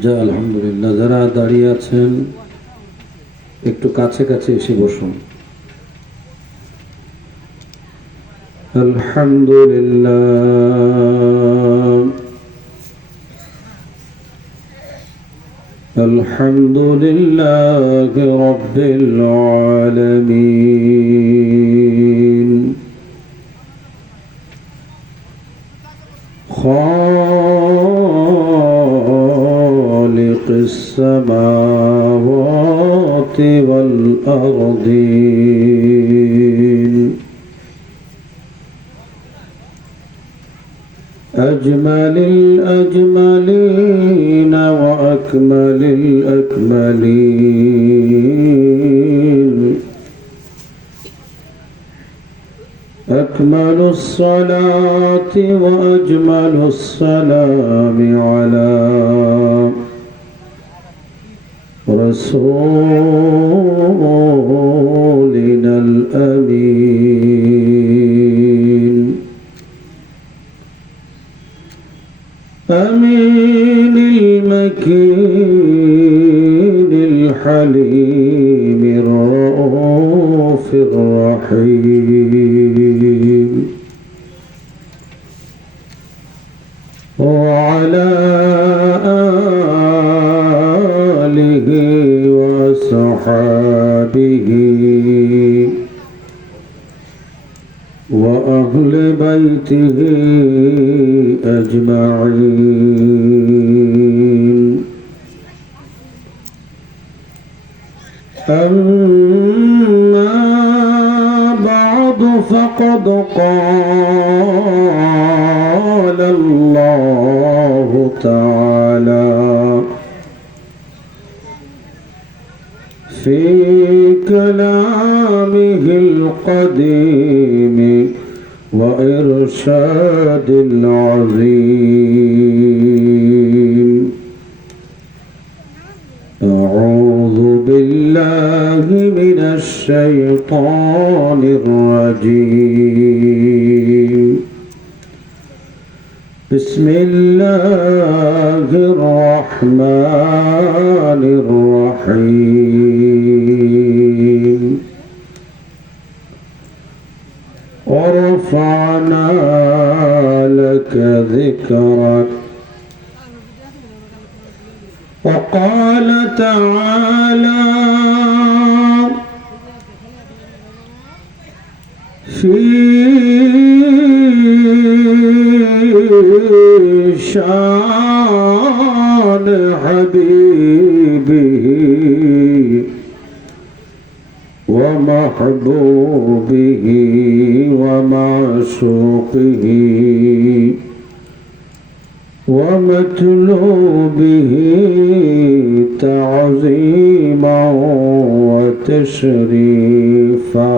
যা আলহামদুলিল্লাহ। যারা দাঁড়িয়ে আছেন একটু কাছে কাছে এসে বসুন। আলহামদুলিল্লাহ আলহামদুলিল্লাহ রাব্বিল আলামিন। خالق السماوات والأرضين أجمل الأجملين وأكمل الأكملين أكمل الصلاة وأجمل السلام على رسولنا الأمين أمين المكين الحليم الرؤوف الرحيم وعلى آله وصحابه وأهل بيته أجمعين. أما بعد فقد قال الله تعالى في كلامه القديم وإرشاد العظيم: أعوذ بالله من الشيطان الرجيم. بسم الله الرحمن الرحيم. ورفعنا لك ذكرك. وقال تعالى في شان حبيبه ومحبوبه ومعشوقه ومطلوبه تعظيما وتشريفا.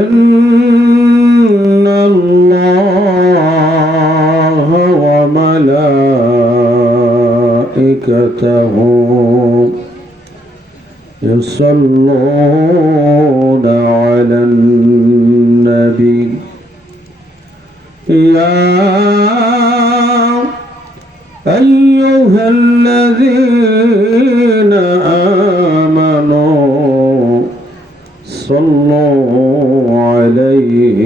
إن الله وملائكته يصلون على النبي يا أيها الذين آمنوا صلوا عليه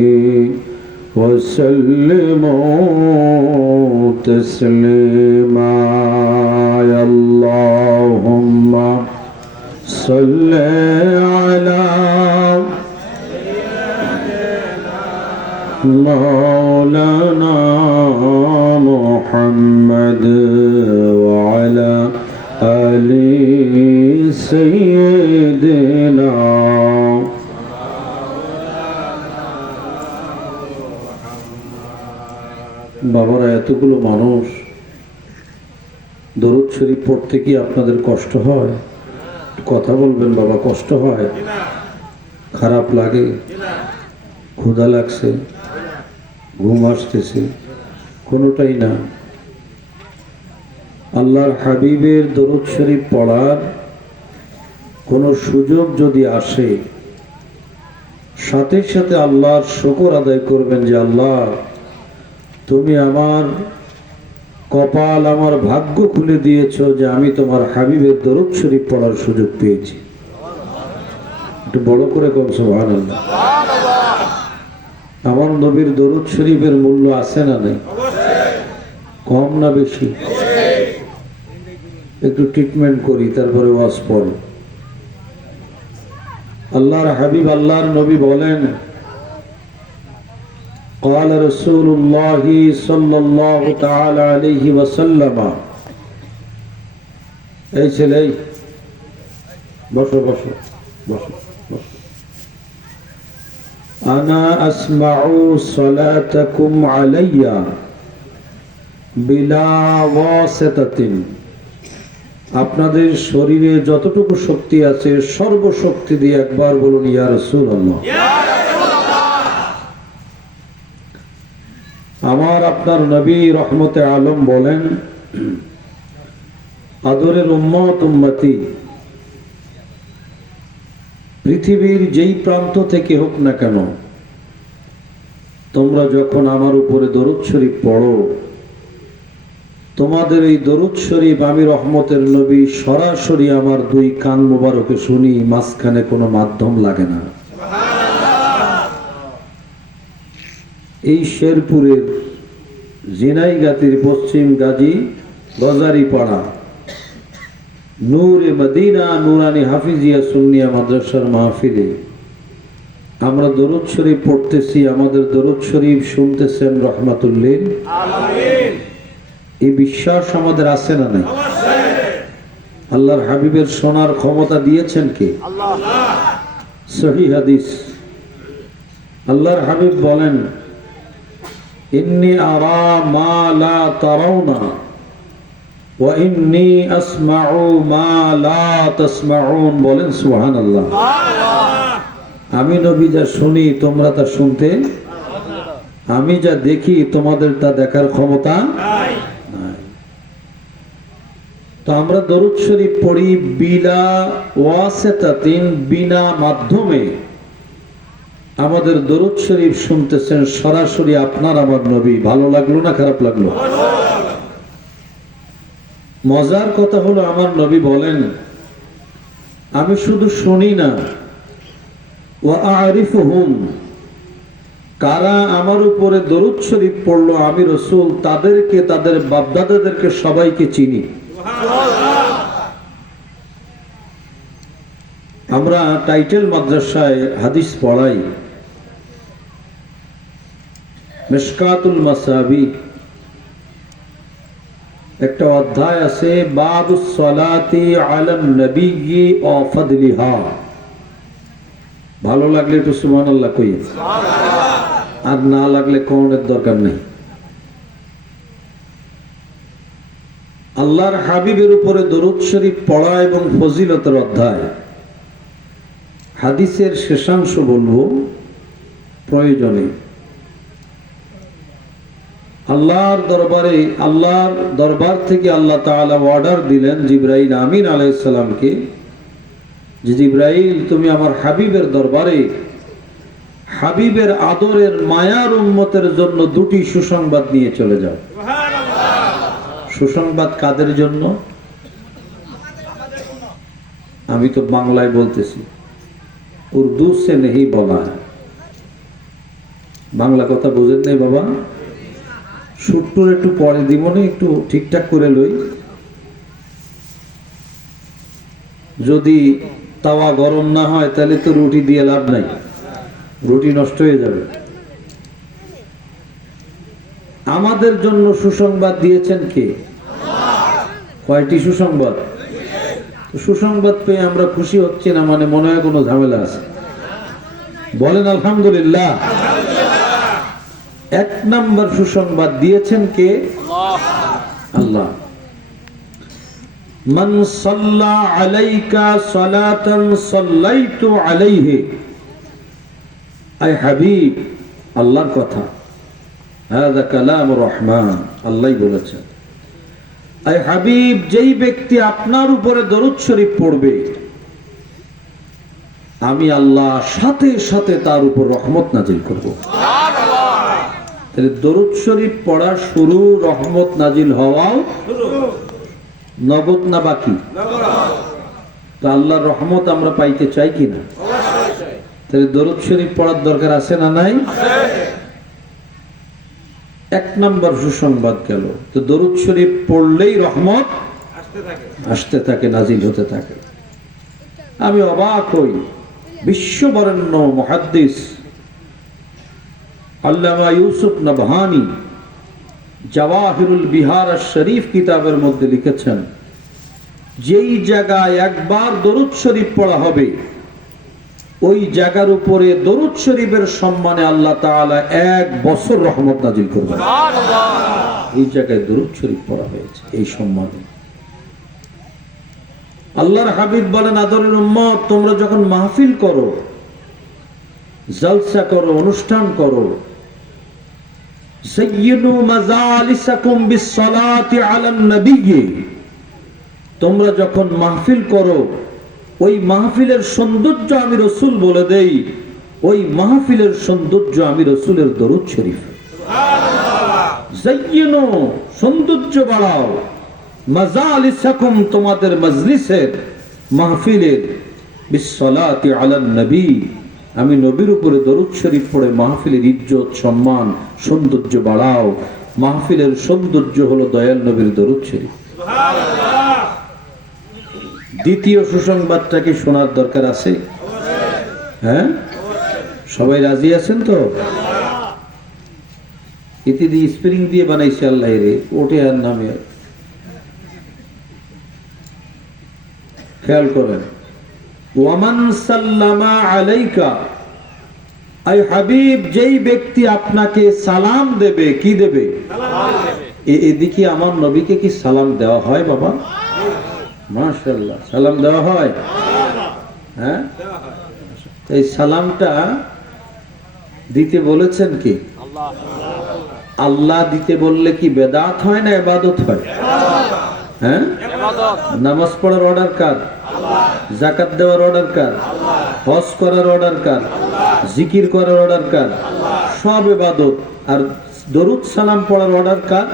وسلموا تسليما. يا اللهم صل على مولانا محمد وعلى آل سيدنا. বাবারা, এতগুলো মানুষ দরুদ শরীফ পড়তে কি আপনাদের কষ্ট হয়? কথা বলবেন বাবা, কষ্ট হয়? খারাপ লাগে? ক্ষুধা লাগছে? ঘুম আসতেছে? কোনোটাই না। আল্লাহর হাবিবের দরুদ শরীফ পড়ার কোনো সুযোগ যদি আসে, সাথে সাথে আল্লাহর শুকর আদায় করবেন যে আল্লাহ, তুমি আমার কপাল আমার ভাগ্য খুলে দিয়েছো যে আমি তোমার হাবিবের দরুদ শরীফ পড়ার সুযোগ পেয়েছি। একটু বড় করে কম সুবহানাল্লাহ। আমার নবীর দরুদ শরীফের মূল্য আছে না নেই? কম না বেশি? একটু ট্রিটমেন্ট করি, তারপরে ওয়াজ পড়ি। আল্লাহর হাবিব আল্লাহর নবী বলেন, قال رسول الله صلى الله تعالى عليه وسلم, এই ছেলে বসো বসো বসো বসো, আনা আসমাউ সালাতাকুম আলাইয়া বিলা ওয়াসিতাতিন, আপনাদের শরীরে যতটুকু শক্তি আছে সর্বশক্তি দিয়ে একবার বলুন ইয়া রাসূলুল্লাহ। আমার আপনার নবী রহমতে আলম বলেন, আদরের উম্মত উম্মতি, পৃথিবীর যেই প্রান্ত থেকে হোক না কেন, তোমরা যখন আমার উপরে দরুদ শরীফ পড়ো, তোমাদের এই দরুদ শরীফ আমি রহমতের নবী সরাসরি আমার দুই কান মোবারকে শুনি, মাঝখানে কোনো মাধ্যম লাগে না। এই শেরপুরের জিনাইগাতির পশ্চিম গাজী গজারিপাড়া নূরে মদিনা নুরানি হাফিজিয়া সুন্নিয়া মাদ্রাসার মাহফিলে আমরা দরুদ শরীফ পড়তেছি, আমাদের দরুদ শরীফ শুনতেছেন রহমাতুল্লিল আলামিন। এই বিশ্বাস আমাদের আছে না নাই? আল্লাহর হাবিবের শোনার ক্ষমতা দিয়েছেন কে? আল্লাহ। সহিহ হাদিস, আল্লাহর হাবিব বলেন, ইন্নী আরা মা লা তারাউনা ওয়া ইন্নী আসমাউ মা লা তাসমাউন, বলেন সুবহানাল্লাহ। আমি নবী যা শুনি তোমরা তা শুনতে, আমি যা দেখি তোমাদের তা দেখার ক্ষমতা নাই। তো আমরা দরুদ শরীফ পড়ি বিলা ওয়াসিতাতিন, বিনা মাধ্যমে। আমাদের দরুদ শরীফ শুনতেছেন সরাসরি আপনার আমার নবী। ভালো লাগলো না খারাপ লাগলো? মজার কথা হলো আমার নবী বলেন, আমি শুধু শুনি না, ওয়া আরিফুহুম, কারা আমার উপরে দরুদ শরীফ পড়লো আমি রাসূল তাদেরকে, তাদের বাপদাদাদেরকে সবাইকে চিনি। আমরা টাইটেল মাদ্রাসায় হাদিস পড়াই, মিশকাতুল মাসাবি একটা অধ্যায় আছে, বাবুস সালাতি আলান নবিয়্যি ওয়া ফাদলিহা। ভালো লাগলে একটু সুবহানাল্লাহ কইয়েন, আর না লাগলে কোনের দরকার নেই। আল্লাহর হাবিবের উপরে দরুদ শরীফ পড়া এবং ফজিলতের অধ্যায়। হাদিসের শেষাংশ বলবো প্রয়োজনে। আল্লাহর দরবার থেকে আল্লাহ তাআলা অর্ডার দিলেন জিবরাইল আমিন আলাইহিস সালামকে, যে জিবরাইল তুমি আমার হাবিবের দরবারে হাবিবের আদরের মায়ার উম্মতের জন্য দুটি সুসংবাদ নিয়ে চলে যাও। সুসংবাদ কাদের জন্য? আমি তো বাংলায় বলতেছি, উর্দু সে নেই বলা, বাংলা কথা বুঝেন নাই বাবা? সুট্টুর একটু পরে দিব না, একটু ঠিকঠাক করে লই। যদি তাওয়া গরম না হয় তাহলে তো রুটি দিয়ে লাভ নাই, রুটি নষ্ট হয়ে যাবে। আমাদের জন্য সুসংবাদ দিয়েছেন কে? কয়টি সুসংবাদ? সুসংবাদ পেয়ে আমরা খুশি হচ্ছি না, মানে মনে হয় কোনো ঝামেলা আছে। বলেন আলহামদুলিল্লাহ। এক নম্বর সুসংবাদ দিয়েছেন কে? আল্লাহ। মান সাল্লা আলাইকা সালাতান সাল্লাইতু আলাইহি, আই হাবিব, আল্লাহর কথা, হাযা কালামুর রহমান, আল্লাহই বলেছেন, আই হাবিব, যেই ব্যক্তি আপনার উপরে দরুদ শরীফ পড়বে আমি আল্লাহ সাথে সাথে তার উপর রহমত নাজিল করব। তাহলে দরুদ শরীফ পড়া শুরু, রহমত নাজিল হওয়াও নগদ না বাকি? তো আল্লাহর রহমত আমরা পাইতে চাই কিনা? তাহলে দরুদ শরীফ পড়ার দরকার আছে না নাই? এক নম্বর সুসংবাদ গেল। তো দরুদ শরীফ পড়লেই রহমত আসতে থাকে, নাজিল হতে থাকে। আমি অবাক হই, বিশ্ববরেণ্য মুহাদ্দিস আল্লামা ইউসুফ নবহানী জাওয়াহিরুল বিহার শরীফ কিতাবের মধ্যে লিখেছেন, যেই জায়গায় একবার দরুদ শরীফ পড়া হবে ওই জায়গার উপরে দরুদ শরীফের সম্মানে আল্লাহ তাআলা 1 বছর রহমত নাজিল করবেন। এই জায়গায় দরুদ শরীফ পড়া হয়েছে এই সম্মানে। আল্লাহর হাবিব বলেন, আদরের উম্মত, তোমরা যখন মাহফিল করো, জলসা করো, অনুষ্ঠান করো, সাইয়্যিনু মাজালিসাকুম বিসসালাতি আলান নবী, তোমরা যখন মাহফিল করো ওই মাহফিলের সৌন্দর্য আমি রাসূল বলে দেই, ওই মাহফিলের সৌন্দর্য আমি রাসূলের দরুদ শরীফ। সুবহানাল্লাহ। সাইয়্যিনু, সৌন্দর্য বাড়াও, মাজালিসাকুম, তোমাদের মজলিসের, মাহফিলের, বিসসালাতি আলান নবী, আমি নবীর উপরে দরুদ শরীফ পড়ে মাহফিলের ইজ্জত, সম্মান, সৌন্দর্য বাড়াও। মাহফিলের সৌন্দর্য হলো দয়াল নবীর দরুদ শরীফ। সুবহানাল্লাহ। দ্বিতীয় সুসংবাদটা কি শোনার দরকার আছে? হ্যাঁ, সবাই রাজি আছেন তো? ইতি দিয়ে স্প্রিং দিয়ে বানাইছে আল্লাহ রে, ওঠে আর নামে। খেয়াল করেন, ওয়ামান সাল্লামা আলাইকা, আই হাবিব, যেই ব্যক্তি আপনাকে সালাম দেবে, কি দেবে? এদিকে আমার নবীকে কি সালাম দেওয়া হয় বাবা? মাশাআল্লাহ, সালাম দেওয়া হয়। হ্যাঁ, এই সালামটা দিতে বলেছেন কি? আল্লাহ দিতে বললে কি বেদাত হয় না ইবাদত হয়? হ্যাঁ, নামাজ পড়ার অর্ডার কার? যাকাত দেওয়ার অর্ডার কার? হজ করার অর্ডার কার? জিকির করার অর্ডার কার? সব ইবাদত। আর দরুদ সালাম পড়ার অর্ডার কার?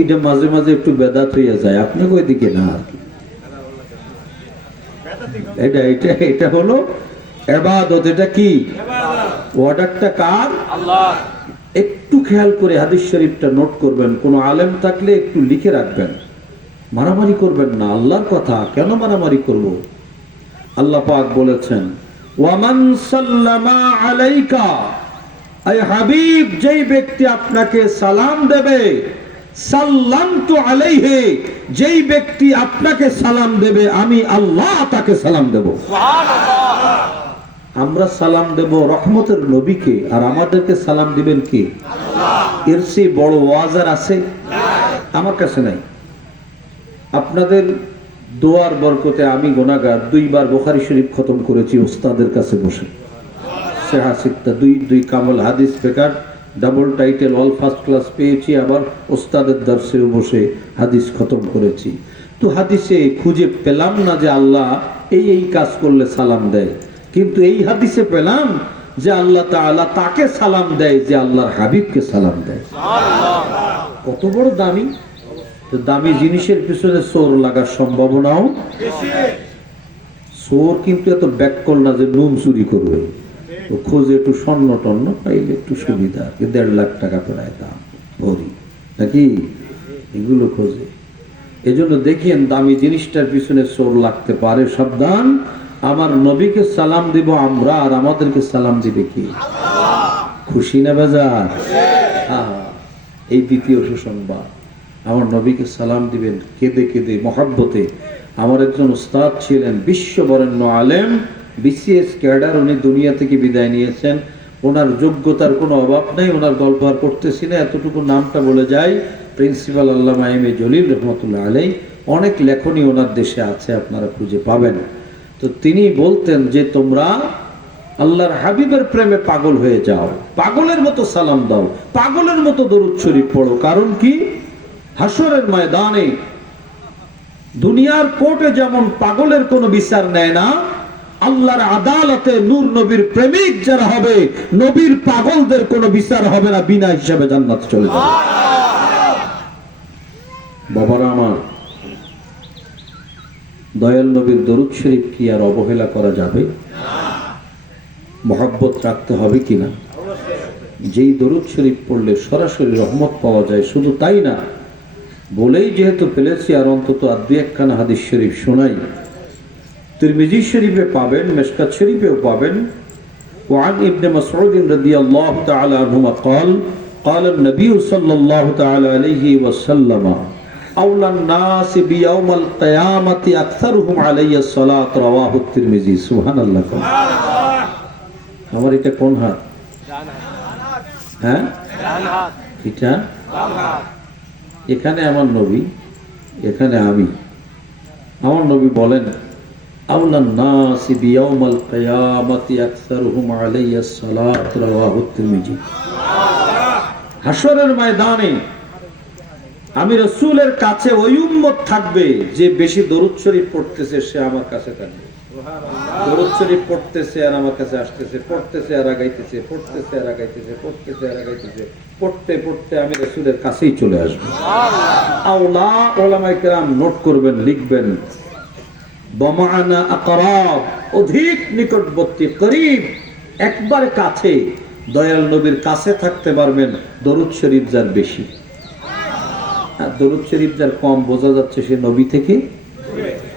এটা মাঝে মাঝে একটু বেদাত হইয়া যায়, আপনি ওই দিকে না আর কি। এটা হলো ইবাদত। এটা কি অর্ডারটা কার? আল্লাহ। একটু খেয়াল করে হাদিস শরীফটা নোট করবেন, কোন আলেম থাকলে একটু লিখে রাখবেন। মারামারি করবেন না, আল্লাহর কথা কেন মারামারি করব? আল্লাহ পাক বলেছেন, ওয়ামান সাল্লামা আলাইকা, আয় হাবিব, যেই ব্যক্তি আপনাকে সালাম দেবে, সাল্লামতু আলাইহি, যেই ব্যক্তি আপনাকে সালাম দেবে আমি আল্লাহ তাকে সালাম দেব। সুবহানাল্লাহ। আমরা সালাম দেব রহমতের নবীকে, আর আমাদেরকে সালাম দিবেন কি? আল্লাহ। এর চেয়ে বড় ওয়াজার আছে? আমার কাছে নাই। আপনাদের দোয়ার বরকতে আমি গুনাহগার 2 বার বুখারী শরীফ খতম করেছি ওস্তাদের কাছে বসে। সেহাসিকটা 2 কামাল হাদিস pecker, double title, all first class পেয়েছি। আবার ওস্তাদের দর্শে বসে হাদিস খতম করেছি। তো হাদিসে খুঁজে পেলাম না যে আল্লাহ এই কাজ করলে সালাম দেয়, কিন্তু এই হাদিসে পেলাম যে আল্লাহ তাআলা তাকে সালাম দেয় যে আল্লাহর হাবিবকে সালাম দেয়। কত বড় দামি! তো দামি জিনিসের পিছনে চোর লাগার সম্ভাবনাও বেশি। চোর কিন্তু এত ব্যাককল না যে নুন চুরি করবে, ও খোঁজে একটু স্বর্ণ টন্ন পাইলে একটু সুবিধা, 1.5 লাখ টাকা প্রায় দাম ভরি, নাকি এগুলো খোঁজে। এজন্য দেখেন দামি জিনিসটার পিছনে চোর লাগতে পারে, সাবধান। আমার নবীকে সালাম দিব আমরা, আর আমাদেরকে সালাম দিবে কি? খুশি না বেজার? এই দ্বিতীয় সুসংবাদ, আমার নবীকে সালাম দিবেন কেঁদে কেঁদে, মহব্বতে। আমার একজন উস্তাদ ছিলেন, বিশ্ববরেণ্য আলেম, বিসিএস ক্যাডার, উনি দুনিয়া থেকে বিদায় নিয়েছেন। ওনার যোগ্যতার কোনো অভাব নেই, ওনার গল্প আর করতেছি না, এতটুকু নামটা বলে যাই, principal Allama M A Jalil রহমতুল্লাহ আলাইহি। অনেক লেখনী ওনার দেশে আছে, আপনারা খুঁজে পাবেন। তো তিনি বলতেন যে তোমরা আল্লাহর হাবিবের প্রেমে পাগল হয়ে যাও, পাগলের মতো সালাম দাও, পাগলের মতো দরুদ শরীফ পড়ো। কারণ কি? হাসরের ময়দানে দুনিয়ার কোর্টে যেমন পাগলের কোনো বিচার নেয় না, আল্লাহর আদালতে নূর নবীর প্রেমিক যারা হবে, নবীর পাগলদের কোনো বিচার হবে না, বিনা হিসাবে জান্নাতে চলে যাবে। বাবারা আমার, দয়াল নবীর দরুদ শরীফ কি আর অবহেলা করা যাবে? মহব্বত রাখতে হবে কিনা? যেই দরুদ শরীফ পড়লে সরাসরি রহমত পাওয়া যায়, শুধু তাই না, বলেই যেহেতু ফেলেছি আর অন্তত আদু একখানা হাদিস শরীফ শোনাই। তিরমিজি শরীফে পাবেন, মিশকাত শরীফেও পাবেন। وعن ابن مسعود رضي الله تعالى عنهما قال قال النبي صلى الله تعالى عليه وسلم أولى الناس بيوم القيامة أكثرهم علي الصلاة رواه الترمذي سبحان الله। আমার এটা কোন হাত? হ্যাঁ, এটা এখানে আমার নবী, এখানে আমি। আমার নবী বলেন আউলান নাসি বিয়াউমাল কিয়ামাতি আকসারুহুম আলাইহিস সালাত রাওয়াহু তিরমিজি। হাশরের ময়দানে আমি রাসূলের কাছে ওই উম্মত থাকবে যে বেশি দরুদ শরীফ পড়তেছে, সে আমার কাছে থাকবে। দরুদ শরীফ পড়তেছে আর আমার কাছে আসতেছে, পড়তেছে আর আগাইতেছে, পড়তেছে আর আগাইতেছে, পড়তেছে আর আগাইতেছে, পড়তে পড়তে আমি রাসূলের কাছেই চলে আসব। আওলা উলামায়ে কেরাম নোট করবেন, লিখবেন, বমানা আকরাব, অধিক নিকটবর্তী, করিব, একবারে কাছে। দয়াল নবীর কাছে থাকতে পারবেন দরুদ শরীফ যার বেশি, আর দরুদ শরীফ যার কম, বোঝা যাচ্ছে সে নবী থেকে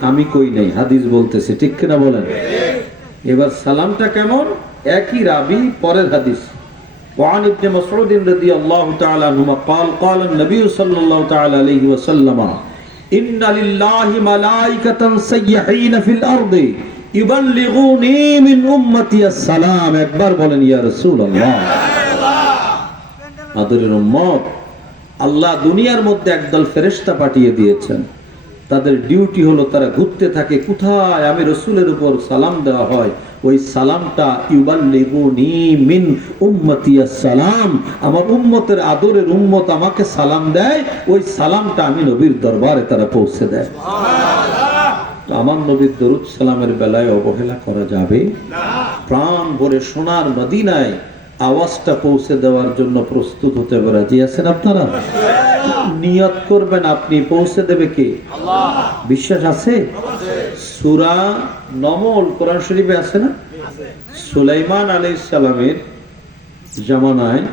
আমি কই নাই, হাদিস বলতেছে, ঠিক কিনা বলেন? এবার সালামটা কেমন? একই রাবি, পরের হাদিস। وعن ابن مسعود رضي الله تعالى عنهما قال قال النبي صلى الله تعالى عليه وسلم إن لله ملائكة سيحين في الأرض يبلغوني من أمتي السلام। একবার বলেন ইয়া রাসূলুল্লাহ। আদরের উম্মত, আল্লাহ দুনিয়ার মধ্যে একদল ফেরেশতা পাঠিয়ে দিয়েছেন। তাদের ডিউটি হলো তারা ঘুরতে থাকে, কোথায় আমি রাসূলের উপর সালাম দেওয়া হয় ওই সালামটা, ইউবাল্লিগুনি মিন উম্মতি আসসালাম, আমার উম্মতের আদরের উম্মত আমাকে সালাম দেয়, ওই সালামটা আমি নবীর দরবারে তারা পৌঁছে দেয়। তো আমার নবীর দরুদ সালামের বেলায় অবহেলা করা যাবে না। প্রাণ ভরে সোনার মদিনায় আওয়াজটা পৌঁছে দেওয়ার জন্য প্রস্তুত হতে রাজি আছেন আপনারা? নিয়ত করবেন, আপনি পৌঁছে দেবে কে? আল্লাহ। বিশ্বাস আছে? সূরা নমল কোরআন শরীফে আছে না? সুলাইমান আলাইহিস সালামের জামানায়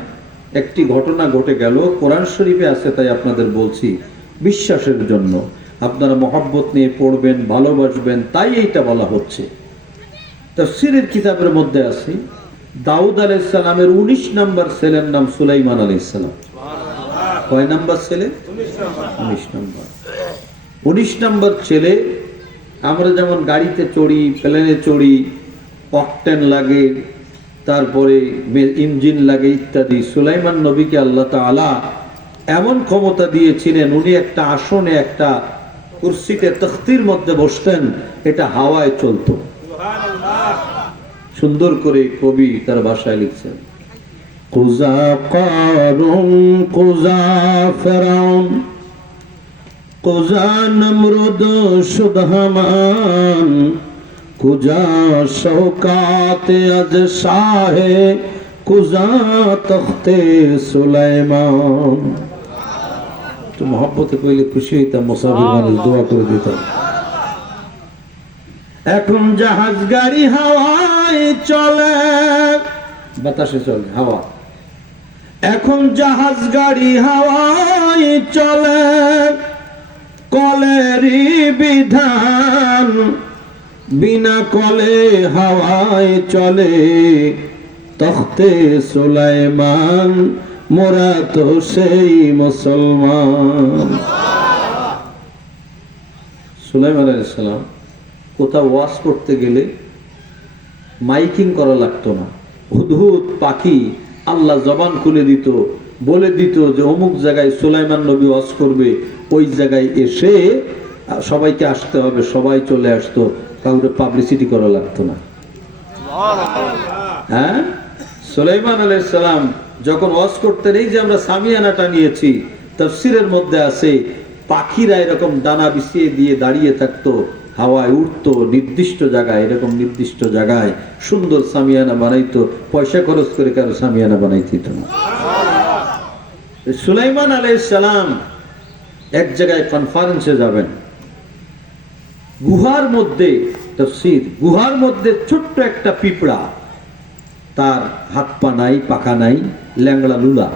একটি ঘটনা ঘটে গেল, কোরআন শরীফে আছে, তাই আপনাদের বলছি বিশ্বাসের জন্য। আপনারা মহব্বত নিয়ে পড়বেন, ভালোবাসবেন, তাই এইটা বলা হচ্ছে। তাফসীরের কিতাবের মধ্যে আছে দাউদ আলাইহিস সালামের 19 নম্বর ছেলের নাম সুলাইমান আলাইহিস সালাম। কয় নাম্বার ছেলে? 19 নম্বর। 19 নম্বর ছেলে। আমরা যেমন গাড়িতে চড়ি, প্লেনে চড়ি, অকটেন লাগে, তারপরে ইঞ্জিন লাগে ইত্যাদি, সুলাইমান নবীকে আল্লাহ তাআলা এমন ক্ষমতা দিয়েছিলেন, উনি একটা আসনে, একটা কুরসিতে, তখতির মধ্যে বসতেন, এটা হাওয়ায় চলতো। সুন্দর করে কবি তার ভাষায় লিখছেন, কুজা কারুন, কুজা ফিরাউন, কুজা নমরুদ সুদহামান, কুজা শওকাত আজ শাহে, কুজা তখতে সুলাইমান। তো মহব্বতে কইলে খুশি হইতাম, মুসাফির মানুষ দোয়া করে দিতাম। এখন জাহাজ গাড়ি হাওয়ায় চলে, বাতাসে চলে, হাওয়া। এখন জাহাজ গাড়ি হাওয়ায় চলে, কলেরই বিধান, বিনা কলে হাওয়ায় চলে, তখতে সুলাইমান, মোরা তো সেই মুসলমান। সুলাইমান আলাইহিস সালাম কোথাও ওয়াজ করতে গেলে মাইকিং করা লাগতো না, হুদহুদ পাখি আল্লাহ জবান খুলে দিত, বলে দিত যে অমুক জায়গায় সুলাইমান নবী ওয়াজ করবে, ওই জায়গায় এসে সবাইকে আসতে হবে, সবাই চলে আসতো, কাউকে পাবলিসিটি করা লাগতো না। হ্যাঁ, সুলাইমান আলাইহিস সালাম যখন ওয়াজ করতেন, এই যে আমরা সামিয়ানাটা নিয়েছি, তাফসীরের মধ্যে আছে পাখিরা এরকম ডানা বিছিয়ে দিয়ে দাঁড়িয়ে থাকতো, হাওয়ায় উঠতো নির্দিষ্ট জায়গায়, এরকম নির্দিষ্ট জায়গায় সুন্দর সামিয়ানা বানাইতো, পয়সা খরচ করে কারো সামিয়ানা বানাইতে দিত না। সুলাইমান আলাইহিস সালাম এক জায়গায় কনফারেন্সে যাবেন, গুহার মধ্যে, তাফসীর, গুহার মধ্যে ছোট্ট একটা পিঁপড়া, তার হাত পা নাই, পাখা নাই, ল্যাংড়া লুলা।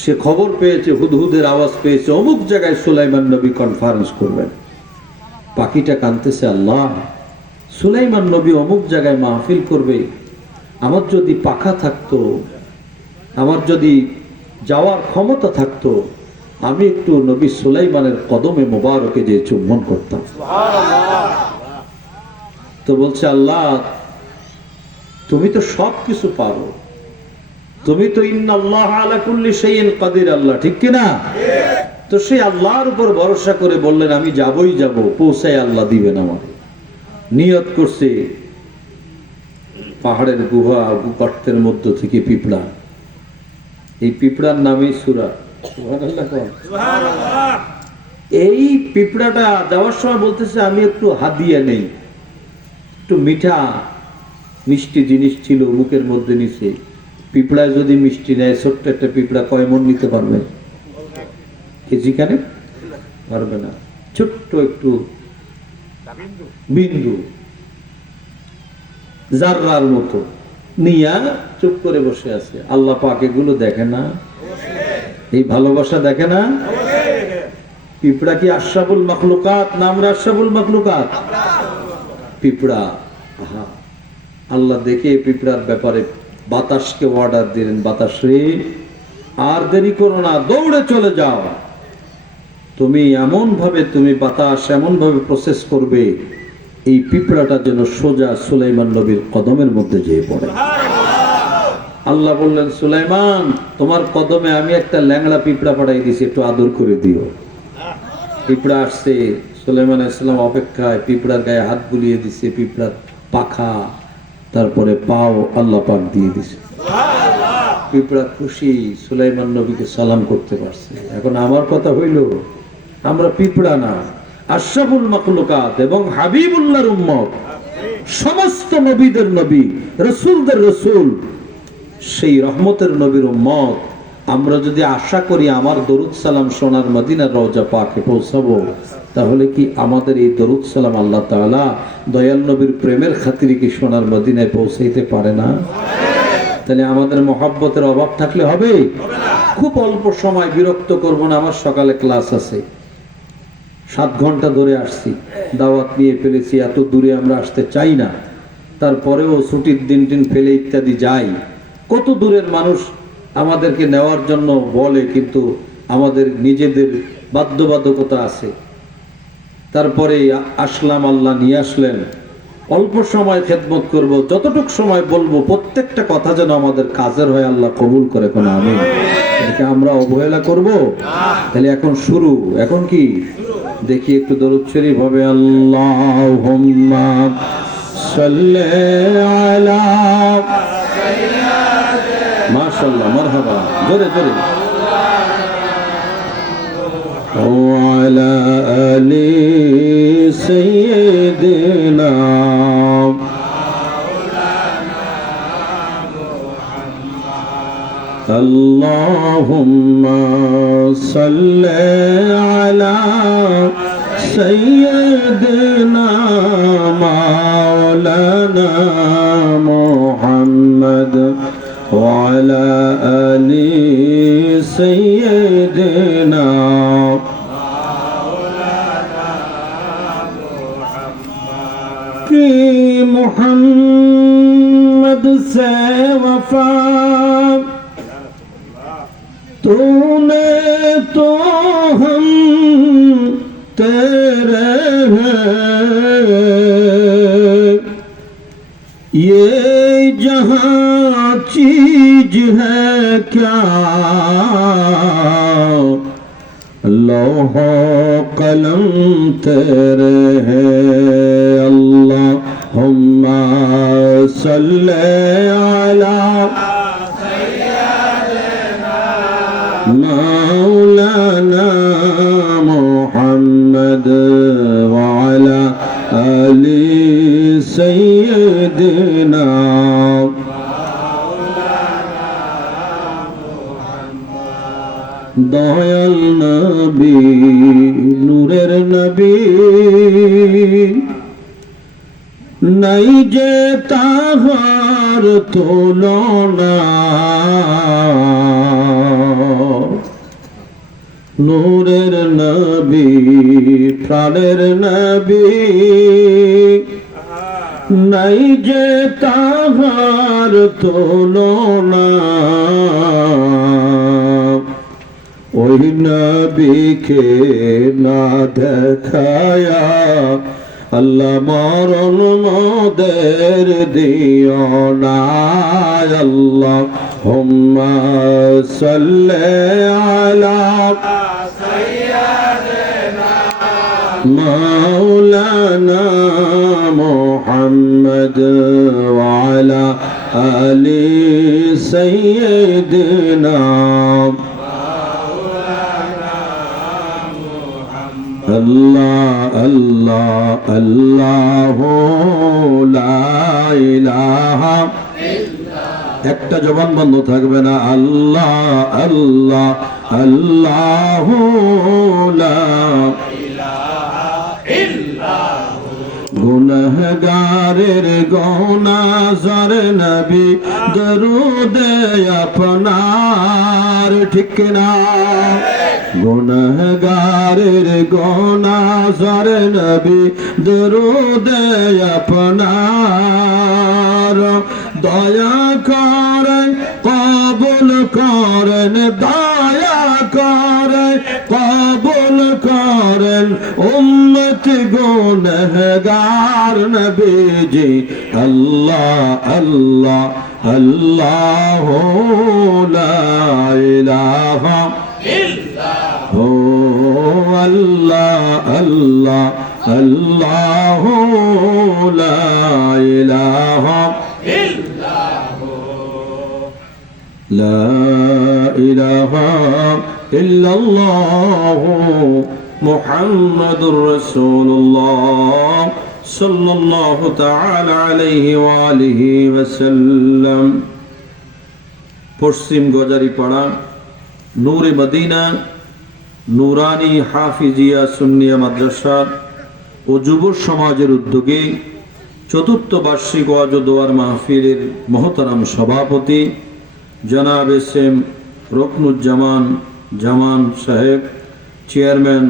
সে খবর পেয়েছে, হুদহুদের আওয়াজ পেয়েছে, অমুক জায়গায় সুলাইমান নবী কনফারেন্স করবেন। পাখিটা কাঁদতেছে, আল্লাহ, সুলাইমান নবী অমুক জায়গায় মাহফিল করবে, আমার যদি পাখা থাকতো, আমার যদি যাওয়ার ক্ষমতা থাকতো, আমি একটু নবী সুলাইমানের কদমে মোবারকে যে চুম্বন করতাম। তো বলছে, আল্লাহ, তুমি তো সব কিছু পারো, তুমি তো ইন্নাল্লাহ আলা কুল্লি শাইইন কাদির, আল্লাহ, ঠিক কিনা? তো সেই আল্লাহর উপর ভরসা করে বললেন, আমি যাবই যাব, পৌঁছায় আল্লাহ দিবেন আমাকে। নিয়ত করছে, পাহাড়ের গুহা গর্তের মধ্য থেকে পিঁপড়া, এই পিঁপড়ার নামই সূরা। এই পিঁপড়াটা যাওয়ার সময় বলতেছে, আমি একটু হাদিয়া নেই, একটু মিঠা মিষ্টি জিনিস ছিল মুখের মধ্যে নিছে। পিঁপড়ায় যদি মিষ্টি নেয়, ছোট্ট একটা পিঁপড়া কয় মন নিতে পারবে? কেজি কানে পারবে না, ছোট্ট একটু বিন্দু, জাররার মতো নিয়া চুপ করে বসে আছে। আল্লাহ পাক এগুলো দেখে না? এই ভালোবাসা দেখে না? পিঁপড়া কি আশরাফুল মাখলুকাত না আমরা আশরাফুল মাখলুকাত? পিঁপড়া, আহা, আল্লাহ দেখে পিঁপড়ার ব্যাপারে বাতাসকে অর্ডার দিলেন, বাতাস রে, আর দেরি করো না, দৌড়ে চলে যাও, তুমি এমন ভাবে, তুমি বাতাস এমন ভাবে প্রসেস করবে, এই পিঁপড়াটা যেন সোজা সুলাইমান নবীর কদমের মধ্যে যেয়ে পড়ে। আল্লাহ বললেন, সুলাইমান, তোমার কদমে আমি একটা ল্যাংড়া পিঁপড়া পাঠাই দিয়েছি, একটু আদর করে দিও। পিঁপড়া আসছে, সুলাইমান আলাইহিস সালাম অপেক্ষায়, পিঁপড়ার গায়ে হাত বুলিয়ে দিছে, পিঁপড়ার পাখা, তারপরে পাও আল্লাহ পাক দিয়ে দিছে। পিঁপড়া খুশি, সুলাইমান নবীকে সালাম করতে পারছে। এখন আমার কথা হইল, আমরা পিঁপড়া না, আশরাফুল মাখলুকাত এবং হাবিবুল্লাহর উম্মত, সমস্ত নবীদের নবী, রাসূলদের রাসূল, সেই রহমতের নবীর উম্মত। আমরা যদি আশা করি আমার দরুদ সালাম সোনার মদিনার রওজা পাকে পৌঁছাবো, তাহলে কি আমাদের এই দরুদ সালাম আল্লাহ তাআলা দয়াল নবীর প্রেমের খাতিরে কি সোনার মদিনায় পৌঁছাইতে পারে না? তাহলে আমাদের মহব্বতের অভাব থাকলে হবে? খুব অল্প সময়, বিরক্ত করব না, আমার সকালে ক্লাস আছে, 7 ঘন্টা ধরে আসছি, দাওয়াত নিয়ে ফেলেছি, এত দূরে আমরা আসতে চাই না, তারপরেও ছুটির দিন টিন ফেলে ইত্যাদি যাই। কত দূরের মানুষ আমাদেরকে নেওয়ার জন্য বলে, কিন্তু আমাদের নিজেদের বাধ্যবাধকতা আছে। তারপরে আসলাম, আল্লাহ নিয়ে আসলেন, অল্প সময় খেদমত করব, যতটুকু সময় বলবো প্রত্যেকটা কথা যেন আমাদের কাজের হয়, আল্লাহ কবুল করে কোন আমিন। এটাকে আমরা অবহেলা করব? তাহলে এখন শুরু, এখন কি দেখি একটু দরুদ শরীফ হবে। আল্লাহুম্মা সাল্লি আলা, মাশাআল্লাহ, মারহাবা, জোরে জোরে, ওয়ালা আলি সাইয়্যিদিনা আল্লাহুম্মা সাল্লি আলা সাইয়্যিদিনা মাওলানা মুহাম্মদ ওয়ালা আলি সাইয়্যিদিনা कि मोहम्मद से वफा तूने तो हम तेरे हैं, ये जहाँ चीज है क्या, लौह कलम तेरे हैं। अल्लाहुम्मा सल्ली अला मौलाना मुहम्मद व अला দয়াল নবী নূরের নবী নাই যে তাহার তুলনা নূরের নবী প্রাণের নবী নাই যে তাহার তুলনা ওই নবীকে না দেখায়া আল্লাহ মরণ মোদের দিও না আল্লাহ হুম্মা সাল্লি আলা সাইয়্যিদিনা মাওলানা মুহাম্মদ ওয়া আলা আলি সাইয়্যিদিনা আল্লাহ আল্লাহ আল্লাহ লা ইলাহা একটা জবান বন্ধ থাকবে না আল্লাহ আল্লাহ আল্লাহ লা ইলাহা ইল্লাল্লাহ গুনাহগারের গুনাহগার নবী দরুদে আপনার ঠিক না গুনাহগারের গুনাহগার নবী দরুদে আপনার দয়া করেন কবুল করেন দয়া করেন কবুল করেন উম্মত গুনাহগার নবীজি আল্লাহ আল্লাহ আল্লাহ লা ইলাহা ইল্লাল্লাহ আল্লাহ আল্লাহ আল্লাহ লা ইলাহা لا إله إلا الله محمد رسول الله صلى الله تعالى عليه وآله وسلم পশ্চিম গজারিপাড়া নূরে মদিনা নুরানি হাফিজিয়া সুন্নিয়া মাদ্রাসা ও যুব সমাজের উদ্যোগে চতুর্থ বার্ষিক ওয়াজ ও দোয়ার মাহফিলের মহতারাম সভাপতি জনাব এস এম রকনুজ্জামান জামান সাহেব চেয়ারম্যান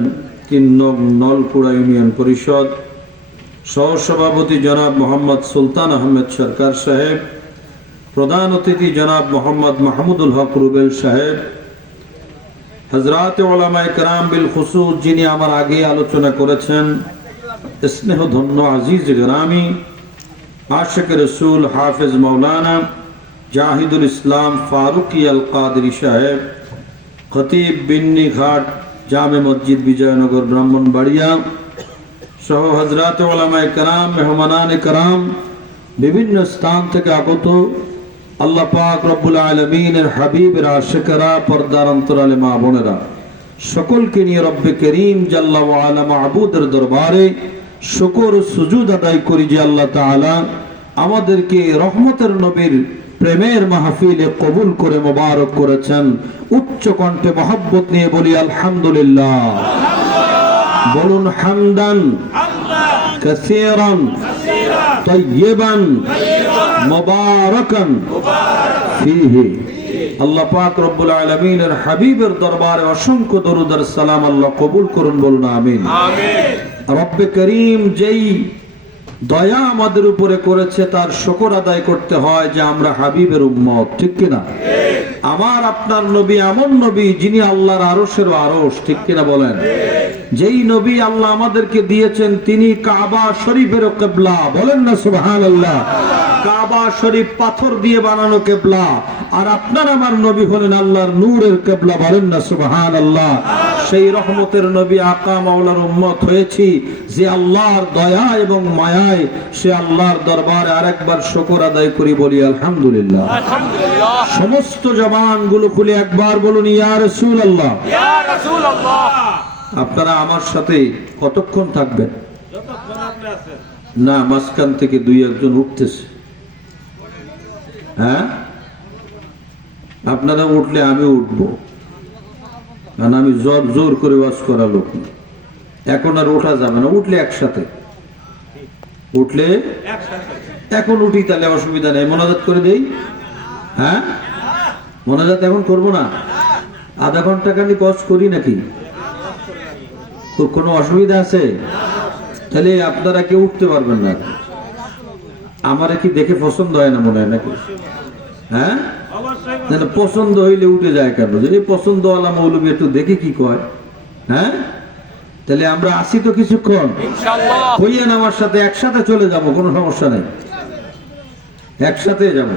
3 নং নলপুরা ইউনিয়ন পরিষদ সহসভাপতি জনাব মোহাম্মদ সুলতান আহমেদ সরকার সাহেব প্রধান অতিথি জনাব মোহাম্মদ মাহমুদুল হক রুবেল সাহেব হযরত উলামায়ে কেরাম বিল খুসুস যিনি আমার আগে আলোচনা করেছেন স্নেহধন্য আজিজ গ্রামী আশিক রাসূল হাফেজ মাওলানা জাহিদুল ইসলাম ফারুকি আল কাদরি সাহেব খতিব বিন্নি ঘাট জামে মসজিদ বিজয়নগর ব্রাহ্মণবাড়িয়া সহ হযরত উলামায়ে কেরাম মেহমানান کرام বিভিন্ন স্থান থেকে আগত আল্লাহ পাক রব্বুল আলামিনের হাবিবের আশিকরা পর্দার অন্তরালে মা বোনেরা সকলকে নিয়ে রব্বে করিম জাল্লা ওয়া আলা মাবুদের দরবারে শুকর ও সুজুদ আদায় করি যে আল্লাহ তাআলা আমাদেরকে রহমতের নবীর প্রেমের মাহফিলে কবুল করে মোবারক করেছেন উচ্চ কণ্ঠে মহব্বত নিয়ে বলি আলহামদুলিল্লাহ বলুন হামদান কাসীরান তাইয়িবান মুবারাকান ফীহি আল্লাহ পাক রব্বুল আলামিনের হাবিবের দরবারে অসংখ্য দরুদ আর সালাম আল্লাহ কবুল করুন বলুন আমিন আমিন রব্বে করিম যেই দয়া আমাদের উপরে করেছে তার শুকর আদায় করতে হয় যে আমরা হাবিবের উম্মত ঠিক কিনা আমার আপনার নবী এমন নবী যিনি আল্লাহর আরশের আরশ ঠিক কিনা বলেন যেই নবী আল্লাহ আমাদেরকে দিয়েছেন তিনি কাবা শরীফের কিবলা বলেন না সুবহানাল্লাহ কাবা শরীফ পাথর দিয়ে বানানো কিবলা আর আপনার আমার নবী হলেন আল্লাহর নূরের কিবলা বলেন না সুবহানাল্লাহ সেই রহমতের নবী আকা মাওলার উম্মত হয়েছি যে আল্লাহর দয়া এবং মায়ায় সে আল্লাহর দরবারে আরেকবার শুকর আদায় করি বলি আলহামদুলিল্লাহ আলহামদুলিল্লাহ সমস্ত জবানগুলো খুলে একবার বলুন ইয়া রাসূলুল্লাহ ইয়া রাসূলুল্লাহ আপনারা আমার সাথে কতক্ষণ থাকবেন যতক্ষণ আপনি আছেন না মাঝখান থেকে দুই একজন উঠতেছে হ্যাঁ আপনারা উঠলে আমি উঠবো কারণ আমি জোর করে ওয়াজ করা লোক না। এখন আর ওঠা যাবে না, উঠলে একসাথে উঠলে এখন উঠি, তাহলে অসুবিধা নেই, মোনাজাত করে দেই। হ্যাঁ, মোনাজাত এখন করবো না, আধা ঘন্টা খালি কষ্ট করি নাকি? কোনো অসুবিধা আছে? তাহলে আপনারা কেউ উঠতে পারবেন না। আমার কি দেখে পছন্দ হয় না মনে হয় নাকি? হ্যাঁ, পছন্দ হইলে উঠে যায় কেন? যদি পছন্দ আলা মৌলবী একটু দেখে কি কয়। হ্যাঁ, তাহলে আমরা আসি তো কিছুক্ষণ, হইয়েন আমার সাথে, একসাথে চলে যাব, কোনো সমস্যা নেই, একসাথে যাব।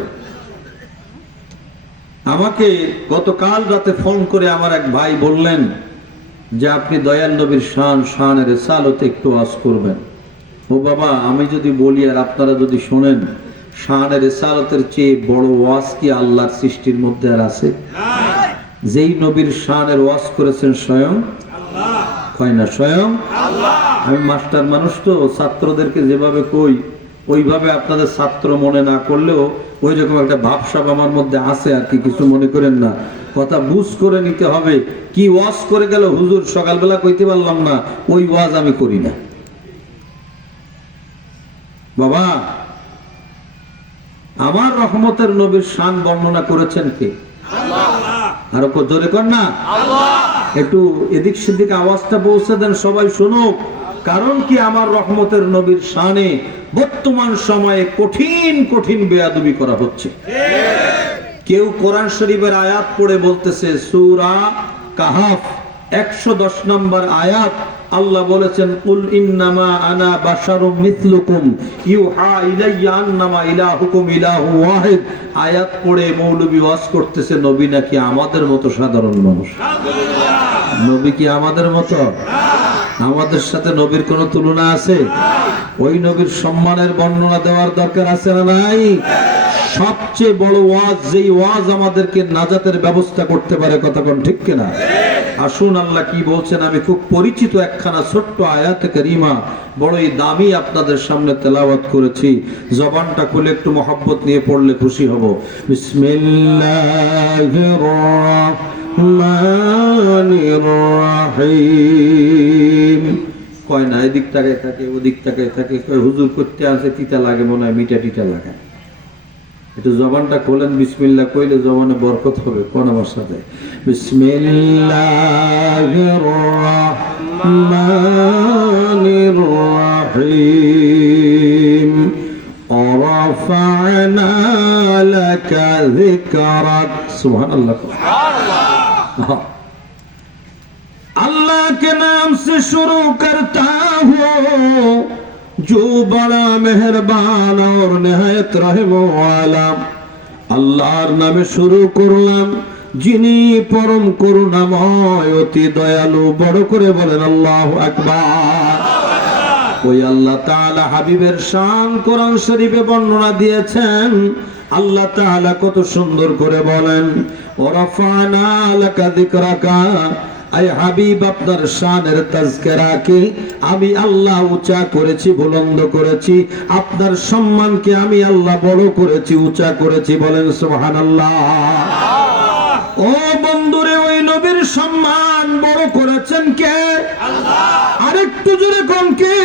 আমাকে গতকাল রাতে ফোন করে আমার এক ভাই বললেন যে আপনি দয়াল নবীর শানের রিসালাতে একটু ওয়াজ করবেন। ও বাবা, আমি যদি বলি আর আপনারা যদি শোনেন, শানের রিসালাতের চেয়ে বড় ওয়াজ কি আল্লাহর সৃষ্টির মধ্যে আর আছে? যেই নবীর শানের ওয়াজ করেছেন স্বয়ং আল্লাহ, কয় না স্বয়ং আল্লাহ। আমি মাস্টার মানুষ তো, ছাত্রদেরকে যেভাবে কই ওইভাবে আপনাদের ছাত্র মনে না করলেও ওই রকম একটা ভাবসাব আমার মধ্যে আছে আর কি, কিছু মনে করেন না। কথা বুঝ করে নিতে হবে। কি ওয়াজ করে গেল হুজুর সকালবেলা কইতে পারলাম না, ওই ওয়াজ আমি করি না বাবা। আমার রহমতের নবীর শান বর্ণনা করেছেন কে? আরো জোরে কর না, একটু এদিক সেদিক আওয়াজটা পৌঁছে দেন, সবাই শুনুক। কারণ কি, আমার রহমতের নবীর শানে বর্তমান সময়ে কঠিন কঠিন বেয়াদবি করা হচ্ছে। কেউ কোরআন শরীফের আয়াত পড়ে বলতেছে, সূরা কাহাফ 110 নম্বর আয়াত, আল্লাহ বলেছেন কুল ইন্নামা আনা বাশারুম মিথলুকুম ইউহা ইলাইয়া আন্নামা ইলাহুকুম ইলাহু ওয়াহিদ। আয়াত পড়ে মৌলবি ওয়াজ করতেছে নবী নাকি আমাদের মতো সাধারণ মানুষ। নবী কি আমাদের মতো? আমাদের সাথে নবীর কোনো তুলনা আছে? ওই নবীর সম্মানের বর্ণনা দেওয়ার দরকার আছে না নাই? সবচেয়ে বড় ওয়াজ, যেই ওয়াজ আমাদেরকে নাজাতের ব্যবস্থা করতে পারে, কথা কোন ঠিক কিনা? আসুন আল্লাহ কি বলছেন। আমি খুব পরিচিত একখানা ছোট্ট আয়াতে কারিমা বড়ই দামি আপনাদের সামনে তেলাওয়াত করেছি। জবানটা খুলে একটু মহব্বত নিয়ে পড়লে খুশি হব। বিসমিল্লাহির রাহমানির রাহিম। কয় না এদিক তাকায় থাকে, ওদিক তাকায় থাকে, কয় হুজুর করতে আছে, তিতা লাগে মনে হয়, মিঠা টিটা লাগে। একটু জবানটা খোলেন, বিসমিল্লাহ কইলে জবানে বরকত হবে। কোন আমার সাথে? বিসমিল্লাহির রাহমানির রাহিম। ওয়ারাফা'না লাকা যিকরাক। সুবহানাল্লাহ, সুবহানাল্লাহ। अल्लाह के नाम से शुरू करता हूँ जो बड़ा मेहरबान और निहायत रहम वाला। আল্লাহর নামে শুরু করলাম যিনি পরম করুণাময় অতি দয়ালু। বড় করে বলেন আল্লাহু আকবার। ওই আল্লাহ তাআলা হাবিবের শান কোরআন শরীফে বর্ণনা দিয়েছেন। আল্লাহ তাআলা কত সুন্দর করে বলেন, ওয়ারাফা'না লাকা যিকরাকা। আয় হাবিব, আপনার শানের তাজকিরাকে আমি আল্লাহ উঁচা করেছি, বুলন্দ করেছি। আপনার সম্মানকে আমি আল্লাহ বড় করেছি, উঁচা করেছি। বলেন সুবহানাল্লাহ। ও বন্ধুরে, ওই নবীর সম্মান বড় করেছেন কে? আল্লাহ। আরেকটু জোরে কোন কে?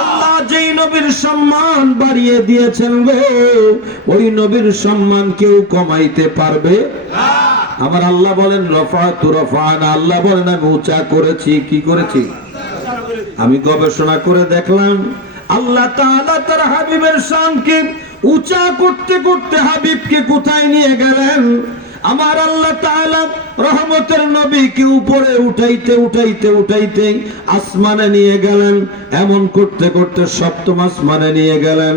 আল্লাহ। যেই নবীর সম্মান বাড়িয়ে দিয়েছেন গো, ওই নবীর সম্মান কেউ কমাইতে পারবে না। আমার আল্লাহ বলেন রফা'তু রাফা'না। আল্লাহ বলেন আমি উঁচা করেছি। কি করেছি? আমি গবেষণা করে দেখলাম আল্লাহ তাআলা তার হাবিবের শানকে উঁচা করতে করতে হাবিবকে কোথায় নিয়ে গেলেন? আমার আল্লাহ তাআলা রহমতের নবীকে উপরে উঠাইতে উঠাইতে উঠাইতে আসমানে নিয়ে গেলেন। এমন করতে করতে সপ্তম আসমানে নিয়ে গেলেন।